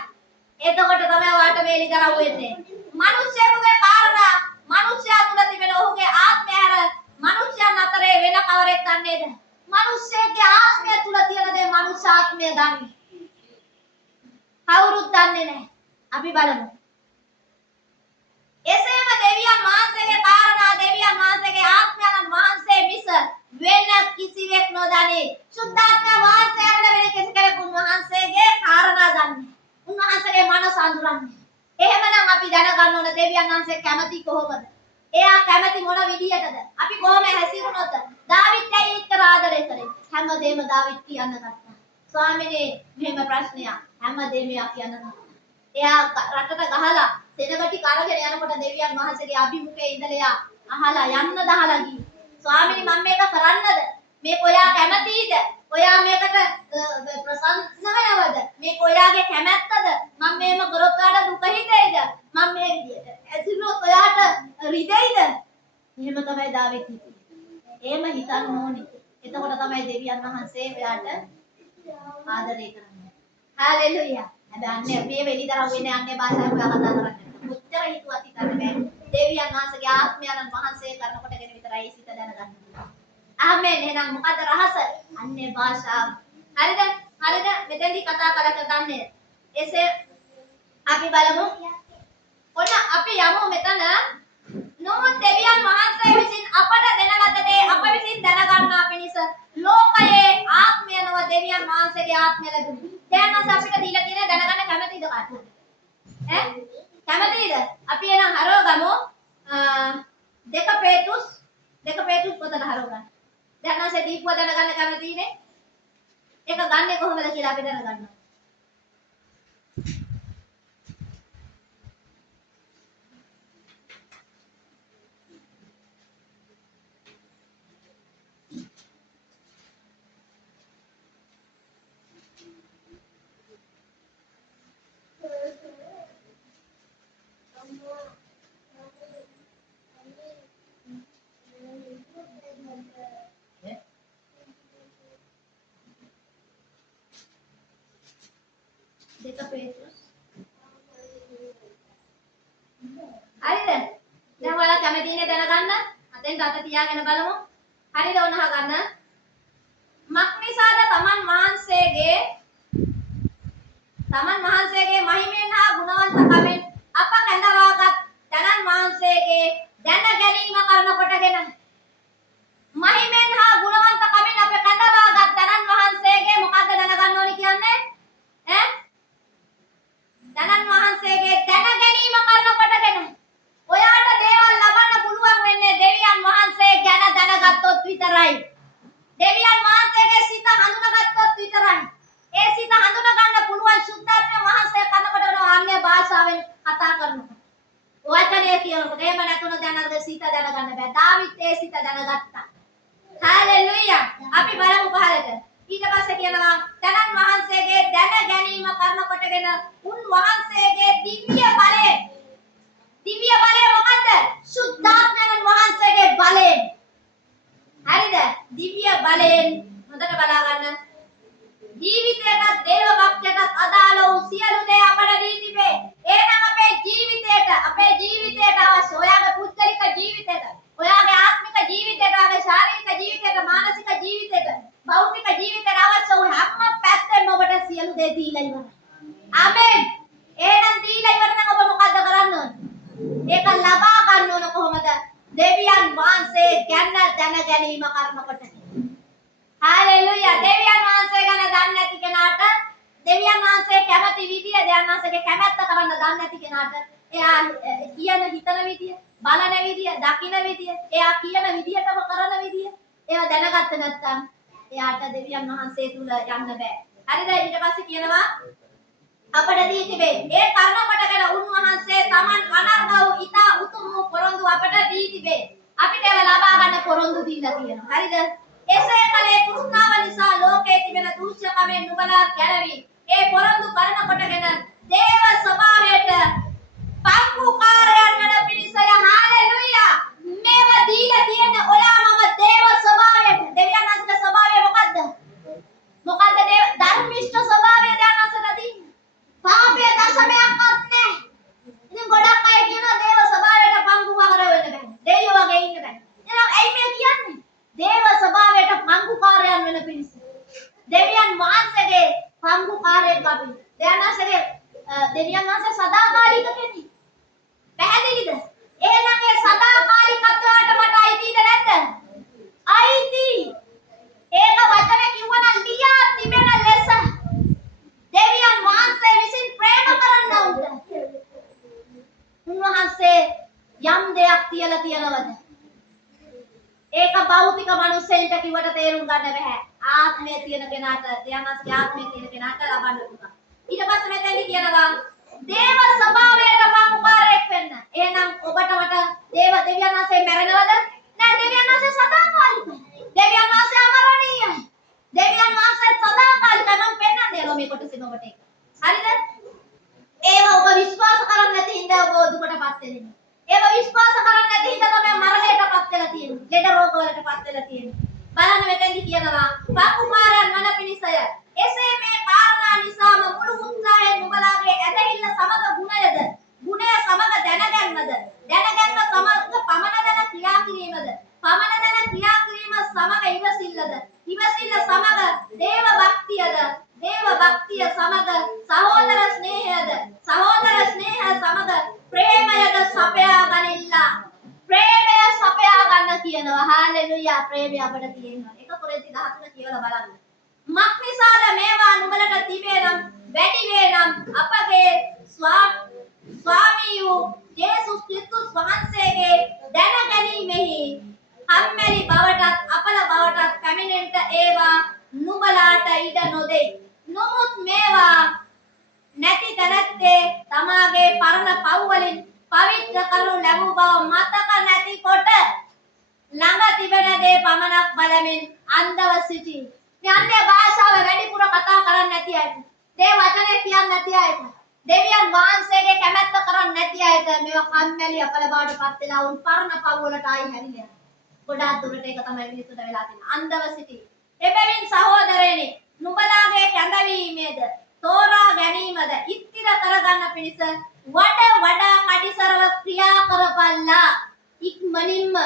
එතකොට තමයි වාට මේ එලිදරව් වෙන්නේ. මිනිස්යෙකුගේ කාරණා මිනිස්යා තුල තිබෙන ඔහුගේ ආත්මය හැර මිනිස්යන් අතරේ වෙන කවරෙක් දන්නේද? මිනිස්යෙක්ගේ ආත්මය තුල තියෙන දේ මනුෂ්‍ය ආත්මය දන්නේ. කවුරුත් දන්නේ නැහැ. අපි බලමු. එසේම දෙවියන් වහන්සේගේ කාරණා දෙවියන් වහන්සේගේ ආත්මයන් වහන්සේ මිස වෙන කිසිවෙක් නොදනී. සුද්ධාත්ම වහන්සේ අරන වෙන කිසිවෙක් උන්වහන්සේගේ කාරණා දන්නේ. උන්වහන්සේගේ මනස අඳුරන්නේ. එහෙමනම් අපි දැනගන්න ඕන දෙවියන් වහන්සේ කැමති කොහොමද? එයා කැමති මොන විදියටද? අපි කොහොම හැසිරුණොත් දාවිත් ඇයි එච්චර ආදරය කරේ? හැමදේම දාවිත් කියන්න ගත්තා. ස්වාමිනේ මෙහෙම ප්‍රශ්නයක්. හැමදේම එයා කියන්න ගත්තා. එයා රටට ගහලා සෙනගටි කරගෙන යනකොට දෙවියන් වහන්සේගේ අභිමුඛයේ ඉඳලා එයා අහලා යන්න දහලා ගිහින් ස්වාමිනේ මම මේක කරන්නද? මේක ඔයා කැමතිද? ඔයා මේකට ප්‍රසන්න වෙනවද? මේක ඔයාගේ කැමැත්තද? මම මේම කරොත් ඔයාට දුක හිතෙයිද? මම මේ විදියට ඇසිරුණොත් ඔයාට රිදෙයිද? එහෙම තමයි දාවිත් හිතුවේ. එහෙම හිතන්න ඕනේ. එතකොට තමයි දෙවියන් වහන්සේ ඔයාට ආදරය කරන්නේ. හාලෙලූයා. අදන්නේ මේ වෙලිදරව් වෙන්නේ අන්නේ භාෂාවෙන් කතා කරන්නේ. මුත්තර හිතුවත් හිතන්න බෑ. දෙවියන් වහන්සේගේ ආත්මයන් වහන්සේ කරනකොටගෙන විතරයි සිත දැනගන්න. ආමෙන්. එහෙනම් මොකද රහස? අන්නේ භාෂාව. හරිද? හරිද? මෙතෙන්දි කතා කරලා දන්නේ. එසේ අපි බලමු. ඔන්න අපි යමු මෙතන. නොමුත් දෙවියන් වහන්සේ විසින් අපට දෙන ලද දේ අප විසින් දැනගන්නා පිණිස ලෝකයේ ආත්මයනව දෙවියන් වහන්සේගේ ආත්මය ලැබුණා. දැන් අපිට දීලා තියෙන දැනගන්න කැමතිද කාටද? කැමතිද? අපි එනම් හරව ගමු. දෙක පේතුස් පොතට හරව ගන්න. දැන් නැසේ දීපුව දැනගන්න කැමතිනේ. ඒක ගන්නෙ කොහොමද කියලා අපි දැනගන්න. දෙක පේතුස්. හරිද? දැන් ඔයාලා කැමතිනේ දැනගන්න. අතෙන් අත තියාගෙන බලමු. හරිද? ඔන්න අහගන්න. මක්නිසාද තමන් වහන්සේගේ මහිමෙන් හා ගුණවන්තකමෙන් අප කැඳවාගත් තනන් වහන්සේගේ දැන ගැනීම කරන කොටගෙන මහිමෙන් හා ගුණවන්තකමෙන් අප කැඳවාගත් තනන් වහන්සේගේ මොකද්ද දැනගන්න ඕනි කියන්නේ? ඈ තනන් වහන්සේගේ දැන ගැනීම කරන කොටගෙන ඔයාට දේවල් ලබන්න පුළුවන් වෙන්නේ දෙවියන් වහන්සේ ගැන දැනගත්තොත් විතරයි. දෙවියන් වහන්සේගේ සිත හඳුනාගත්තොත් විතරයි. ඒ සිත හඳුනා ගන්න පුළුවන් සුද්ධාත්ම වහන්සේ කනකොට අන්‍ය භාෂාවෙන් කතා කරනවා. වචනේ කියනකොට එහෙම නැතුණු දැනගන්න සිත දැනගන්න බෑ. දාවිත් ඒ සිත දැනගත්තා. හාලෙලූයා. අපි බලමු පහලට. ඊට පස්සේ කියනවා තනන් වහන්සේගේ දැන ගැනීම කරන කොටගෙන උන් වහන්සේගේ දිව්‍ය බලය මොකද්ද? සුද්ධාත්මයන් වහන්සේගේ බලය. හරිද? දිව්‍ය බලයෙන් හොඳට බලා ගන්න. ජීවිතයට දේව භක්තියට අදාළ වූ සියලු දේ අපට දී තිබේ. එහෙනම් අපේ ජීවිතයට අවශ්‍ය ඔයාගේ පුද්ගලික ජීවිතයට, ඔයාගේ ආත්මික ජීවිතයට, ඔයාගේ ශාරීරික ජීවිතයට, මානසික ජීවිතයට, භෞතික ජීවිතයට අවශ්‍ය වූ හැම පැත්තෙම ඔබට සියලු දේ දීලා ඉවරයි. ආමෙන්. එහෙනම් දීලා ඉවර නම් ඔබ මොකද කරන්න ඕන? ඒක ලබා ගන්න ඕන කොහොමද? දෙවියන් වහන්සේ ගැන දැන ගැනීම කරනකොට. හාලෙලූයා. දෙවියන් වහන්සේ ගැන දන්නේ නැති කෙනාට, දෙවියන් වහන්සේ කැමති විදිය, දෙවියන් වහන්සේගේ කැමැත්ත කරන්න දන්නේ නැති කෙනාට එයා කියන හිතන විදිය, බලන විදිය, දකින විදිය, එයා කියන විදියටම කරන විදිය ඒවා දැනගත්තේ නැත්නම් එයාට දෙවියන් වහන්සේ තුල යන්න බෑ. හරිද? ඊට පස්සේ කියනවා අපට දී තිබේ. ඒ කර්ම කොටගෙන උන්වහන්සේ Taman අනර්ග වූ ඊතා උතුම් වූ පොරොන්දු අපට දී තිබේ. අපිට ඒවා ලබා ගන්න පොරොන්දු දීලා තියෙනවා. හරිද? එසේ කලේ තෘෂ්ණාව නිසා ලෝකයේ තිබෙන දූෂ්‍යකමෙන් නුඹලා ගැලවි. ඒ පොරොන්දු කරන කොටගෙන දේව ස්වභාවයට පංගුකාරයන් වන පිණිසය. හාලෙලූයා. මේව දීලා තියෙන ඔයාමම දේව ස්වභාවයට. දෙවියන් වහන්සේගේ ස්වභාවය මොකද්ද? මොකද්ද ධර්මිෂ්ඨ ස්වභාවය දැන් අසලා තියෙන්නේ. පාපය දශමයක්වත් නැහැ. ඉතින් ගොඩක් අය කියනවා දේව ස්වභාවයට පංගුකාරය වෙන්න බෑ. දෙවියෝ වගේ ඉන්න බෑ. එහෙනම් ඇයි මේ කියන්නේ? දේව ස්වභාවයට පංගුකාරයන් වෙන පිණිස. දෙවියන් වහන්සේගේ පංගුකාරයෙක් අපි. දෙවියන් වහන්සේ සදාකාලික කෙනෙක්. පැහැදිලිද? එහෙනම් ඒ සදාකාලිකත්වයට මට අයිතිද නැද්ද? අයිති. ඒක වචනේ කිව්වනම් ලියා තිබෙන ලෙස දෙවියන් වහන්සේ විසින් ප්‍රේම කරන්න උන්ට. උන්වහන්සේ යම් දෙයක් තියලා තියනවද? ඒක භෞතික මිනිස්සෙන්ට කිව්වට තේරුම් ගන්න බෑ. ආත්මය තියෙන කෙනාට, දෙයන්වන්සේගේ ආත්මය තියෙන කෙනාට ලබන්න පුළුවන්. ඊට පස්සේ මෙතනදී කියනවා දේව ස්වභාවයට පංගුකාරයෙක් වෙන්න. එහෙනම් ඔබට මට දෙවියන් වහන්සේ මැරෙනවද? නෑ. දෙවියන් වහන්සේ සදාකාලිකයි. දෙවියන් වහන්සේ අමරණීයයි. දෙවියන් වහන්සේ සදාකාලිකයි. මම පෙන්නන්නේ යනවා මේ කොටසෙන් ඔබට ඒක. හරිද? ඒව ඔබ විශ්වාස කරන්නේ නැති හින්දා ඔබ දුකටපත් වෙන්නේ. ඒව විශ්වාස කරන්නේ නැති හින්දා තමයි මරණයටපත් වෙලා තියෙන්නේ. ලෙඩ රෝග වලටපත් වෙලා තියෙන්නේ. බලන්න මෙතෙන්දි කියනවා පංගුකාරයන් වන පිණිසය. එසේ මේ කාරණා නිසාම මුළු උත්සාහයෙන් නුඹලාගේ ඇදහිල්ල සමග ගුණයද, ගුණය සමග දැනගැන්මද, දැනගැන්ම සමග පමණ දැන ක්‍රියා කිරීමද, පමණ දැන ක්‍රියා කිරීම සමග ඉවසිල්ලද, ඉවසිල්ල සමග දේව භක්තියද, දේව භක්තිය සමග සහෝදර ස්නේහයද, සහෝදර ස්නේහය සමග ප්‍රේමයද සපයා ගනිල්ලා. ප්‍රේමය සපයා ගන්න කියනවා. හාලෙලූයා. ප්‍රේමය අපිට තියෙනවා. 1 කොරින්ති 13 කියලා බලන්න. මක්නිසාද මේවා නුඹලට තිබේ නම් වැඩි වේ නම් අපගේ ස්වාමී වූ යේසුස් ක්‍රිස්තුස් වහන්සේගේ දැන ගැනීමෙහි කම්මැලි බවටත් අපල බවටත් පැමිණෙන්න ඒවා නුඹලාට ඉඩ නොදෙයි. නමුත් මේවා නැති තැනැත්තේ තමාගේ පරණ පව් වලින් පවිත්‍ර කරනු ලැබූ බව මතක නැතිකොට ළඟ තිබෙන දේ පමණක් බලමින් අන්ධව සිටී. මේ අන්‍ය භාෂාව වැඩිපුර කතා කරන්නේ නැති අයට, දේ වචනේ කියන්නේ නැති අයට, දෙවියන් වහන්සේගේ කැමැත්ත කරන්නේ නැති අයට මේවා කම්මැලි අපල බවට පත් වෙලා උන් පරණ පව් වලට ආයි හැරිලා. ගොඩාක් දුරට ඒක තමයි මිනිස්සුන්ට වෙලා තියෙන්නේ. අන්ධව සිටී. එබැවින් සහෝදරයනි, නුඹලාගේ කැඳවීමේද තෝරා ගැනීමද ඉස්තිර කරගන්න පිණිස වඩා කටිසරව ක්‍රියා කරපල්ලා. ඉක්මනින්ම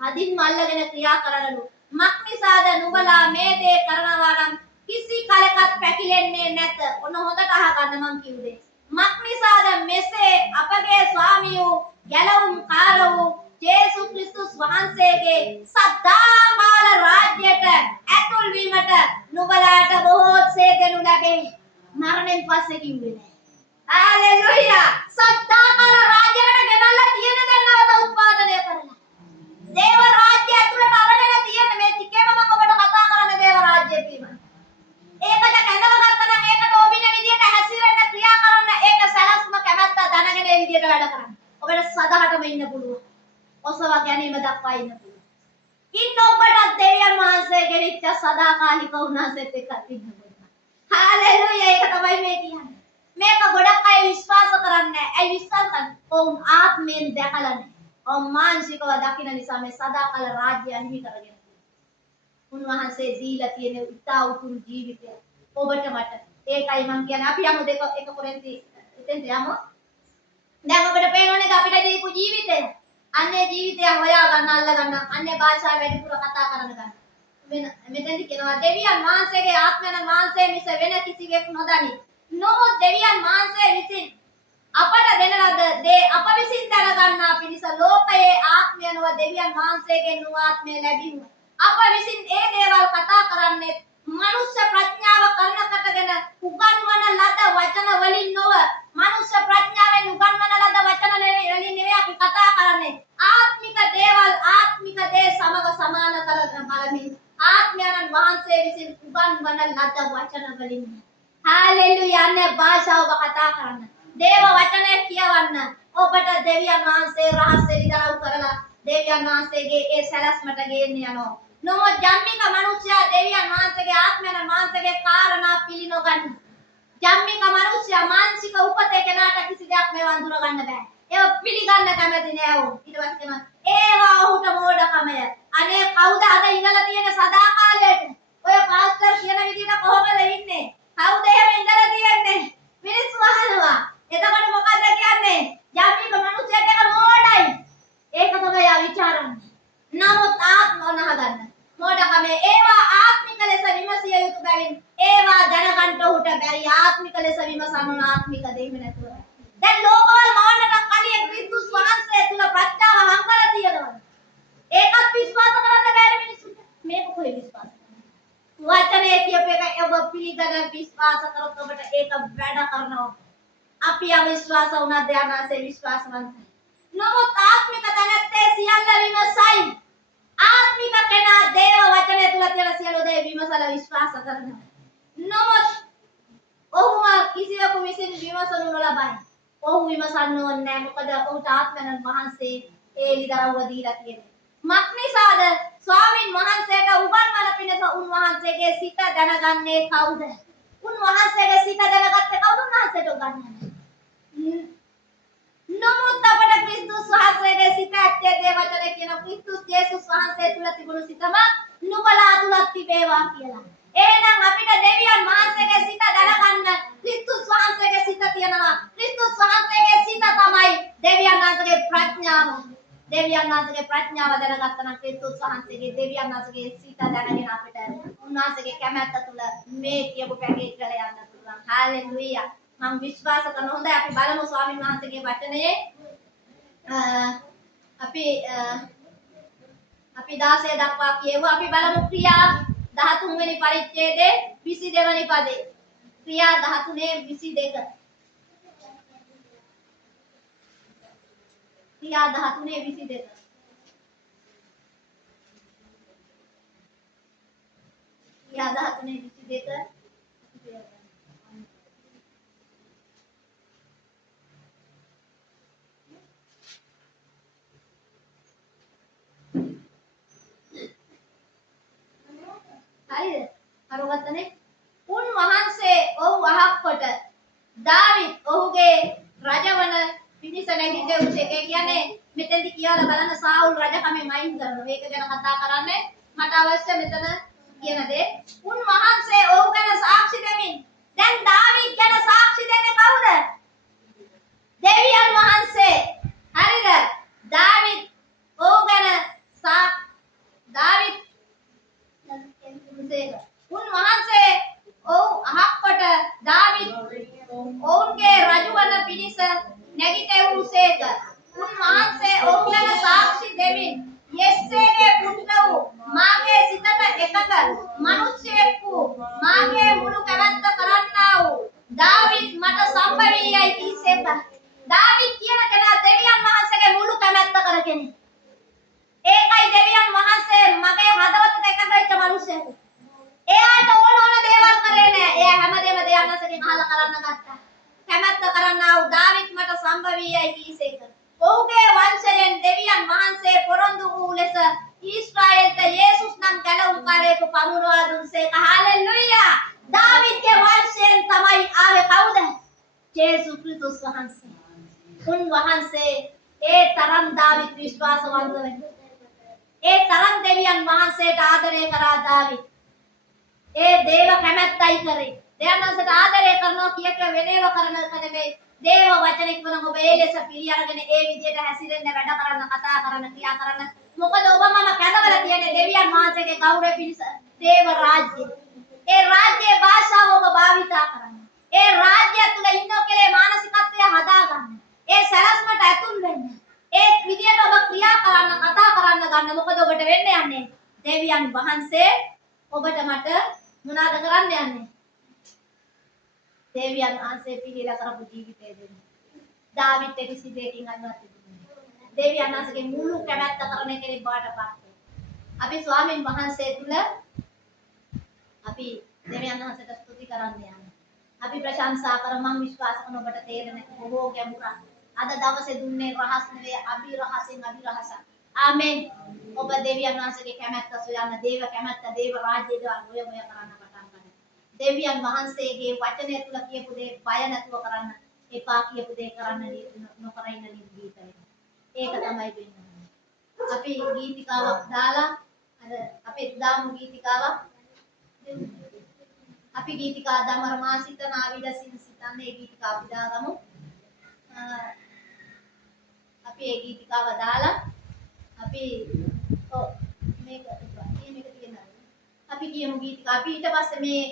අදින්ම අල්ලගෙන ක්‍රියා කරනලු. මක්නිසාද නුඹලා මේ දේ කරනවා නම් කිසි කලකත් පැකිලෙන්නේ නැත. ඔන්න හොඳට අහගන්න මං කිව්වේ. මක්නිසාද මෙසේ අපගේ ස්වාමී වූ ගැලවුම් කාර වූ ජේසුස් ක්‍රිස්තුස් වහන්සේගේ සදාකාල රාජ්‍යයට ඇතුල් වීමට නුඹලාට බොහෝසේ දෙනු ලැබේ. මරණයෙන් පස්සේ කිව්වේ නෑ. හalleluya. සදාකාල රාජ්‍යයට ගෙනල්ලා තියෙන දැන් නැවත උත්පාදනය කරලා. දේව රාජ්‍ය ඇතුළට අරගෙන තියෙන මේ ටිකේම මම ඔබට කතා කරන්න දේව රාජ්‍ය පිළිබඳ. ඒකට කැඳව ගත්තා නම් ඒකට ඔබින විදියට හැසිරෙන්න ක්‍රියා කරන්න ඒක සලස්ම කැමැත්ත දැනගෙන ඒ විදියට වැඩ කරන්න. ඔබට සදාටම ඉන්න පුළුවන්. ඔසව ගැනීම දක්වා ඉන්න පුළුවන්. ඉන්න ඔබට දෙවියන් වහන්සේ ගෙනිච්ච සදාකාලික උන්වහන්සේත් එක්ක ඉන්න පුළුවන්. හalleluya. ඒක තමයි මේ කියන්නේ. මේක ගොඩක් අය විශ්වාස කරන්නේ නැහැ. ඇයි විශ්වාස කරන්නේ? ඔවුන් ආත්මයෙන් දැකලා නැහැ. මානසිකව දකින්න නිසා මේ සදාකාල රාජ්‍ය හිමි කරගෙන උන්වහන්සේ දීලා තියෙන උත්තා උතුම් ජීවිතය ඔබට මට. ඒකයි මම කියන්නේ අපි යමු දෙක එක කොරෙන්ති ඉතින් යමු. දැන් ඔබට පේනෝනේ අපිට දීපු ජීවිතය. අන්නේ ජීවිතය හොයා ගන්න අල්ල ගන්න අන්නේ භාෂාව වැඩිපුර කතා කරන ගන්න. මෙතෙන්දි කියනවා දෙවියන් වහන්සේගේ ආත්මයන් වහන්සේ මිස වෙන කිසිවෙක් නොදනි. නමුත් දෙවියන් වහන්සේ විසින් අපට දෙන ලද දේ අප විසින් දැනගන්නා පිණිස ලෝකයේ ආත්මයන්ව දෙවියන් වහන්සේගෙන් නුවාත්මය ලැබීම. අප විසින් ඒ දේවල් කතා කරන්නේ මනුෂ්‍ය ප්‍රඥාව කරනකටගෙන උගන්වන ලද වචන වලින් නොව මනුෂ්‍ය ප්‍රඥාවෙන් උගන්වන ලද වචන වලින් නෙවෙයි අපි කතා කරන්නේ. ආත්මික දේවල් ආත්මික දේ සමග සමාන කරන බලමින් ආත්මයන් වහන්සේ විසින් උගන්වන ලද වචන වලින්. හalleluya. අනේ භාෂාව කතා කරන්න. දේව වචනය කියවන්න. ඔබට දෙවියන් වහන්සේ රහස් එළිදරව් කරලා දෙවියන් වහන්සේගේ ඒ සැලැස්මට ගේන්න යනවා. නමුත් ජම්මික මිනිසයා දෙවියන් වහන්සේගේ ආත්මයන් වහන්සේගේ කාරණා පිළිනොගන්න. ජම්මික මිනිසයා මානසික උපතේ කෙනාට කිසි දෙයක් මේව අඳුර ගන්න බෑ. ඒව පිළිගන්න කැමති නෑ වෝ. ඊට පස්සේ කියනවා ඒවා ඔහුට මෝඩකමය. අනේ කවුද අද ඉඳලා තියෙන සදාකාලයට? ඔය පාස්ටර් කියන විදිහට කොහොමද ඉන්නේ? කවුද එහෙම ඉඳලා තියන්නේ? මිනිස්සු අහනවා. එතකොට මොකද කියන්නේ? ජාතික මිනිස්සුන්ට එක මෝඩයි. ඒක තමයි විචාරන්නේ. නමුත් ආත්ම නහගන්න. මෝඩකම ඒවා ආත්මික ලෙස විමසිය යුතු බැවින් ඒවා දැනගන්න උට බැරි ආත්මික ලෙස විමසන ආත්මික දෙයක් නැතුව. දැන් ලෝකවල මවන්නට කලිය ක්‍රිස්තුස් වහන්සේ තුල ප්‍රඥාව හංගලා තියෙනවා. ඒකත් විශ්වාස කරන්න බැරි මිනිස්සුන්ට. මේක කොහේ විශ්වාස කරන්නේ? වචනේ කියප එක ඔබ පිළිගන්න විශ්වාස කරොත් ඔබට ඒක වැඩ කරනවා. අපි අවිශ්වාස වුණා ධර්මයේ විශ්වාසවන්තයි. නමුත් ආත්මික තැනැත්තේ සියල්ල විමසයි. ආත්මික කෙනා දේව වචනය තුල තියෙන සියලු දේ විමසලා විශ්වාස කරනවා. නමුත් ඔහුම කිසිවෙකු විසින් විමසනු නොලබයි. ඔහු විමසන්න ඕනේ නැහැ. මොකද ඔහුට ආත්මයන් වහන්සේ ඒ ලිදරව්ව දීලා තියෙනවා. මක්නිසාද ස්වාමින් වහන්සේට උගන්වන පිණිස උන්වහන්සේගේ සිත දැනගන්නේ කවුද? උන්වහන්සේගේ සිත දැනගත්තේ කවුද? උන්වහන්සේට උගන්වන්නේ. නමුත් අපට ක්‍රිස්තුස් වහන්සේගේ සිත ඇත්තේ දේ වචනේ කියන ක්‍රිස්තුස් ජේසුස් වහන්සේ තුල තිබුණු සිතම නුඹලා තුලත් තිබේවා කියලා. එහෙනම් අපිට දෙවියන් වහන්සේගේ සිත දැනගන්න ක්‍රිස්තුස් වහන්සේගේ සිත තියෙනවා. ක්‍රිස්තුස් වහන්සේගේ සිත තමයි දෙවියන් වහන්සේගේ ප්‍රඥාව. දෙවියන් වහන්සේගේ ප්‍රඥාව දැනගත්තා නම් ක්‍රිස්තුස් වහන්සේගේ දෙවියන් වහන්සේගේ සිත දැනගෙන අපිට උන්වහන්සේගේ කැමැත්ත තුල මේ කියපු පැකේජ් වල යන්න පුළුවන්. හalleluya. මම විශ්වාස කරන හොඳයි අපි බලමු ස්වාමීන් වහන්සේගේ වචනේ අපි 16 දක්වා කියවුවා. අපි බලමු ක්‍රියා 13 වෙනි පරිච්ඡේදයේ 22 වෙනි පදේ. ක්‍රියා 13:22. ක්‍රියා 13:22. අදහතුනේ 22 හරිද? හරවත්තනේ. උන්වහන්සේ ඔහු අහක් කොට දාවිත් ඔහුගේ රජවන පිණිස නැගිටුවේ. ඒ කියන්නේ මෙතෙන්දි කියලා බලන්න සාවුල් රජකමෙන් අයින් කරනවා. මේක ගැන කතා කරන්නේ මට අවශ්‍ය මෙතන කියන දේ. උන්වහන්සේ ඔහු ගැන සාක්ෂි දෙමින් දැන් දාවිත් ගැන සාක්ෂි දෙන්නේ කවුද? දෙවියන් වහන්සේ. හරිද? දාවිත් ඔහු ගැන දාවිත් උන්වහන්සේ ඔහු අහක් කොට දාවිත් ඔවුන්ගේ රජවන පිණිස නැගිටවූසේක. උන්වහන්සේ ඔහු ගැන සාක්ෂි දෙමින් යෙස්සේගේ පුත්‍ර වූ මාගේ සිතට එකඟ මිනිසෙක් වූ මාගේ මුළු කැමැත්ත කරන්නා වූ දාවිත් මට සම්භවීයයි කීසේක. දාවිත් කියන කෙනා දෙවියන් වහන්සේගේ මුළු කැමැත්ත කරගෙන. ඒකයි දෙවියන් වහන්සේ මගේ හදවතට එකඟ වෙච්ච මිනිසෙක්. එයාට ඕන දේවල් කරේ නෑ. එයා හැමදේම දෙවියන් වහන්සේගෙන් අහලා කරන්න ගත්තා. කැමැත්ත කරන්නා වූ දාවිත් මට සම්භවීයයි කීසේක. ඔහුගේ වංශයෙන් දෙවියන් වහන්සේ පොරොන්දු වූ ලෙස ඊශ්‍රායෙල්ට යේසුස් නම් ගැලවුම්කාරයෙකු පමුණවා දුන්සේක. හාලෙලූයා. දාවිත්ගේ වංශයෙන් තමයි ආවේ කවුද? යේසුස් ක්‍රිස්තුස් වහන්සේ. උන්වහන්සේ ඒ තරම් දාවිත් විශ්වාසවන්ත වෙන්නේ. ඒ තරම් දෙවියන් වහන්සේට ආදරය කරා දාවිත්. ඒ දේව කැමැත්තයි කරේ. දෙවියන් වහන්සේට ආදරය කරනවා කියක වෙනේව කරන එක නෙමෙයි. දේව වචනික වන ඔබ ඒ ලෙස පිළි අරගෙන ඒ විදිහට හැසිරෙන්න වැඩ කරන්න කතා කරන්න ක්‍රියා කරන්න. මොකද ඔබ මම කැඳවලා තියෙන්නේ දෙවියන් වහන්සේගේ ගෞරවය පිණිස දේව රාජ්‍යය. ඒ රාජ්‍යයේ භාෂාව ඔබ භාවිතා කරන්න. ඒ රාජ්‍ය තුල ඉන්න කෙලේ මානසිකත්වය හදාගන්න. ඒ සැලැස්මට ඇතුල් වෙන්න. ඒ විදිහට ඔබ ක්‍රියා කරන්න කතා කරන්න ගන්න. මොකද ඔබට වෙන්න යන්නේ දෙවියන් වහන්සේ ඔබට මට මොනවාද කරන්න යන්නේ? දෙවියන් වහන්සේ පිළිලා කරපු ජීවිතය දෙන්න. දාවිත් කිසි දෙයකින් අල්ලවත් තිබුණේ. දෙවියන් වහන්සේගේ මුළු කැමැත්ත කරන කෙනෙක් බවට පත්. අපි ස්වාමීන් වහන්සේ තුල අපි දෙවියන් වහන්සේට ස්තුති කරන්න යනවා. අපි ප්‍රශංසා කරමු. මම විශ්වාස කරන ඔබට තේරෙන බොහෝ ගැඹුරක්. අද දවසේ දුන්නේ රහස් නෙවෙයි අභිරහසෙන් අභිරහසක්. ආමේන්. ඔබ දෙවියන් වහන්සේගේ කැමැත්ත සොයන්න, දේව කැමැත්ත, දේව රාජ්‍යය ඔය කරන්න පටන් ගන්න. දෙවියන් වහන්සේගේ වචනය තුල කියපු දේ බය නැතුව කරන්න. එපා කියපු දේ කරන්න නොකර ඉන්න නිර්භීත වෙන්න. ඒක තමයි වෙන්නේ. අපි ගීතිකාවක් දාලා අර අපි දාමු ගීතිකාවක්. අපි ගීතිකා දමර මාසිත නාවිද සිතන්නේ ගීතිකාව දාගමු. අපි ඒ ගීතිකාව දාලා අපි මේක තියෙනවා. අපි කියමු ගීතිකා. අපි ඊට පස්සේ මේ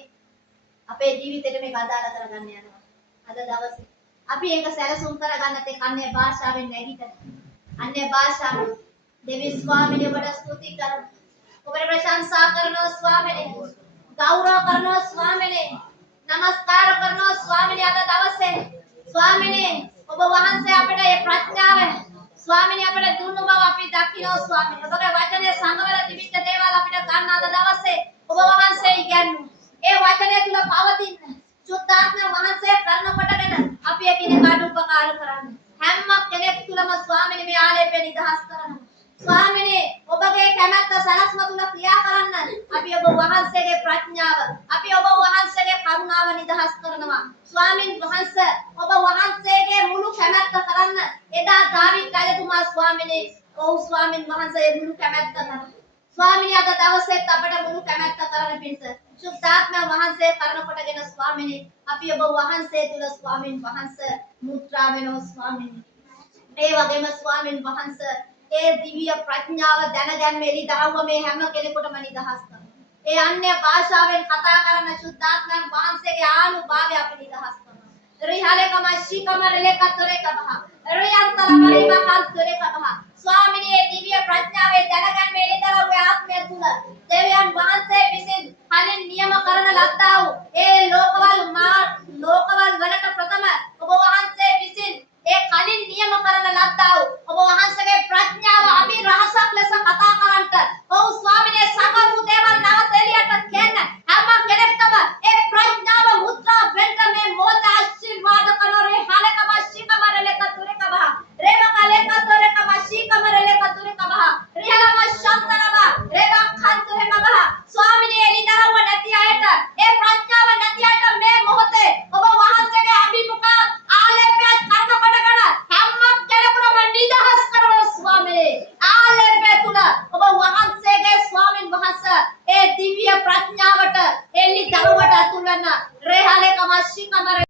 අපේ ජීවිතේට මේක අදාළ කරගන්න යනවා. අද දවසේ අපි ඒක සැලසුම් කරගන්න තේ අන්නේ භාෂාවෙන් නැගිටින. අන්නේ භාෂාවෙන් දෙවි ස්වාමීන් ඔබට ස්තුති කරමු. ඔබට ප්‍රශංසා කරනවා ස්වාමීනි. ගෞරව කරනවා ස්වාමීනි. නමස්කාර කරනවා ස්වාමීනි. අද දවසේ ස්වාමීනි ඔබ වහන්සේ අපිට මේ ප්‍රඥාව ස්වාමීනි අපිට දුන්නු බව අපි දකිනවා ස්වාමීනි. ඔබගේ වචනේ සංගවල තිබිච්ච දේවල් අපිට ගන්න අද දවසේ ඔබ වහන්සේ ඉගැන්වු. ඒ වචනය තුල පවතින සුද්ධාත්ම වහන්සේ කරන කොටගෙන අපි එකිනෙකාට උපකාර කරන්න. හැම කෙනෙක් තුලම ස්වාමීනි මේ ආලේපය නිදහස් කරනවා. ස්වාමීනි ඔබගේ කැමැත්ත සලස්ම තුල ක්‍රියා කරන්න අපි ඔබ වහන්සේගේ ප්‍රඥාව අපි ඔබ වහන්සේගේ කරුණාව නිදහස් කරනවා. ස්වාමීන් වහන්සේ ඔබ වහන්සේගේ මුළු කැමැත්ත කරන්න එදා දාවිත් රජතුමා ස්වාමීනි ඔව් ස්වාමීන් වහන්සේ මුළු කැමැත්ත කරනවා. ස්වාමීනි අද දවසේත් අපට මුළු කැමැත්ත කරන පිණිස සුද්ධාත්ම වහන්සේ කරන කොටගෙන ස්වාමීනි අපි ඔබ වහන්සේ තුල ස්වාමීන් වහන්සේ මුත්‍රා වෙනවා ස්වාමීනි. ඒ වගේම ස්වාමීන් වහන්සේ ඒ දිව්‍ය ප්‍රඥාව දැනගන්න එලි දරවම මේ හැම කෙනෙකුටම නිදහස් කරනවා. ඒ අන්‍ය භාෂාවෙන් කතා කරන සුද්ධාත්මයන් වහන්සේගේ ආනුභාවය අපි නිදහස් කරනවා. රිහාලේකම ශීකම රෙලකතරේකම රියන්තරමරිමකතරේකම ස්වාමීනි ඒ දිව්‍ය ප්‍රඥාවේ දැනගන්න එලි දරවගේ ආත්මය තුල දෙවියන් වහන්සේ විසින් කලින් නියම කරන ලද්දා වූ ඒ ලෝකවල වලට ප්‍රථම ඔබ වහන්සේ විසින් ඒ කලින් නියම කරන ලද්දා වූ ඔබ වහන්සේගේ ප්‍රඥාව අපි රහසක් ලෙස කතා කරන්ට ඔව් ස්වාමීනි සකවු දේවල් නැවත එළියට කියන්න හැම tulana rehale kamasi kamare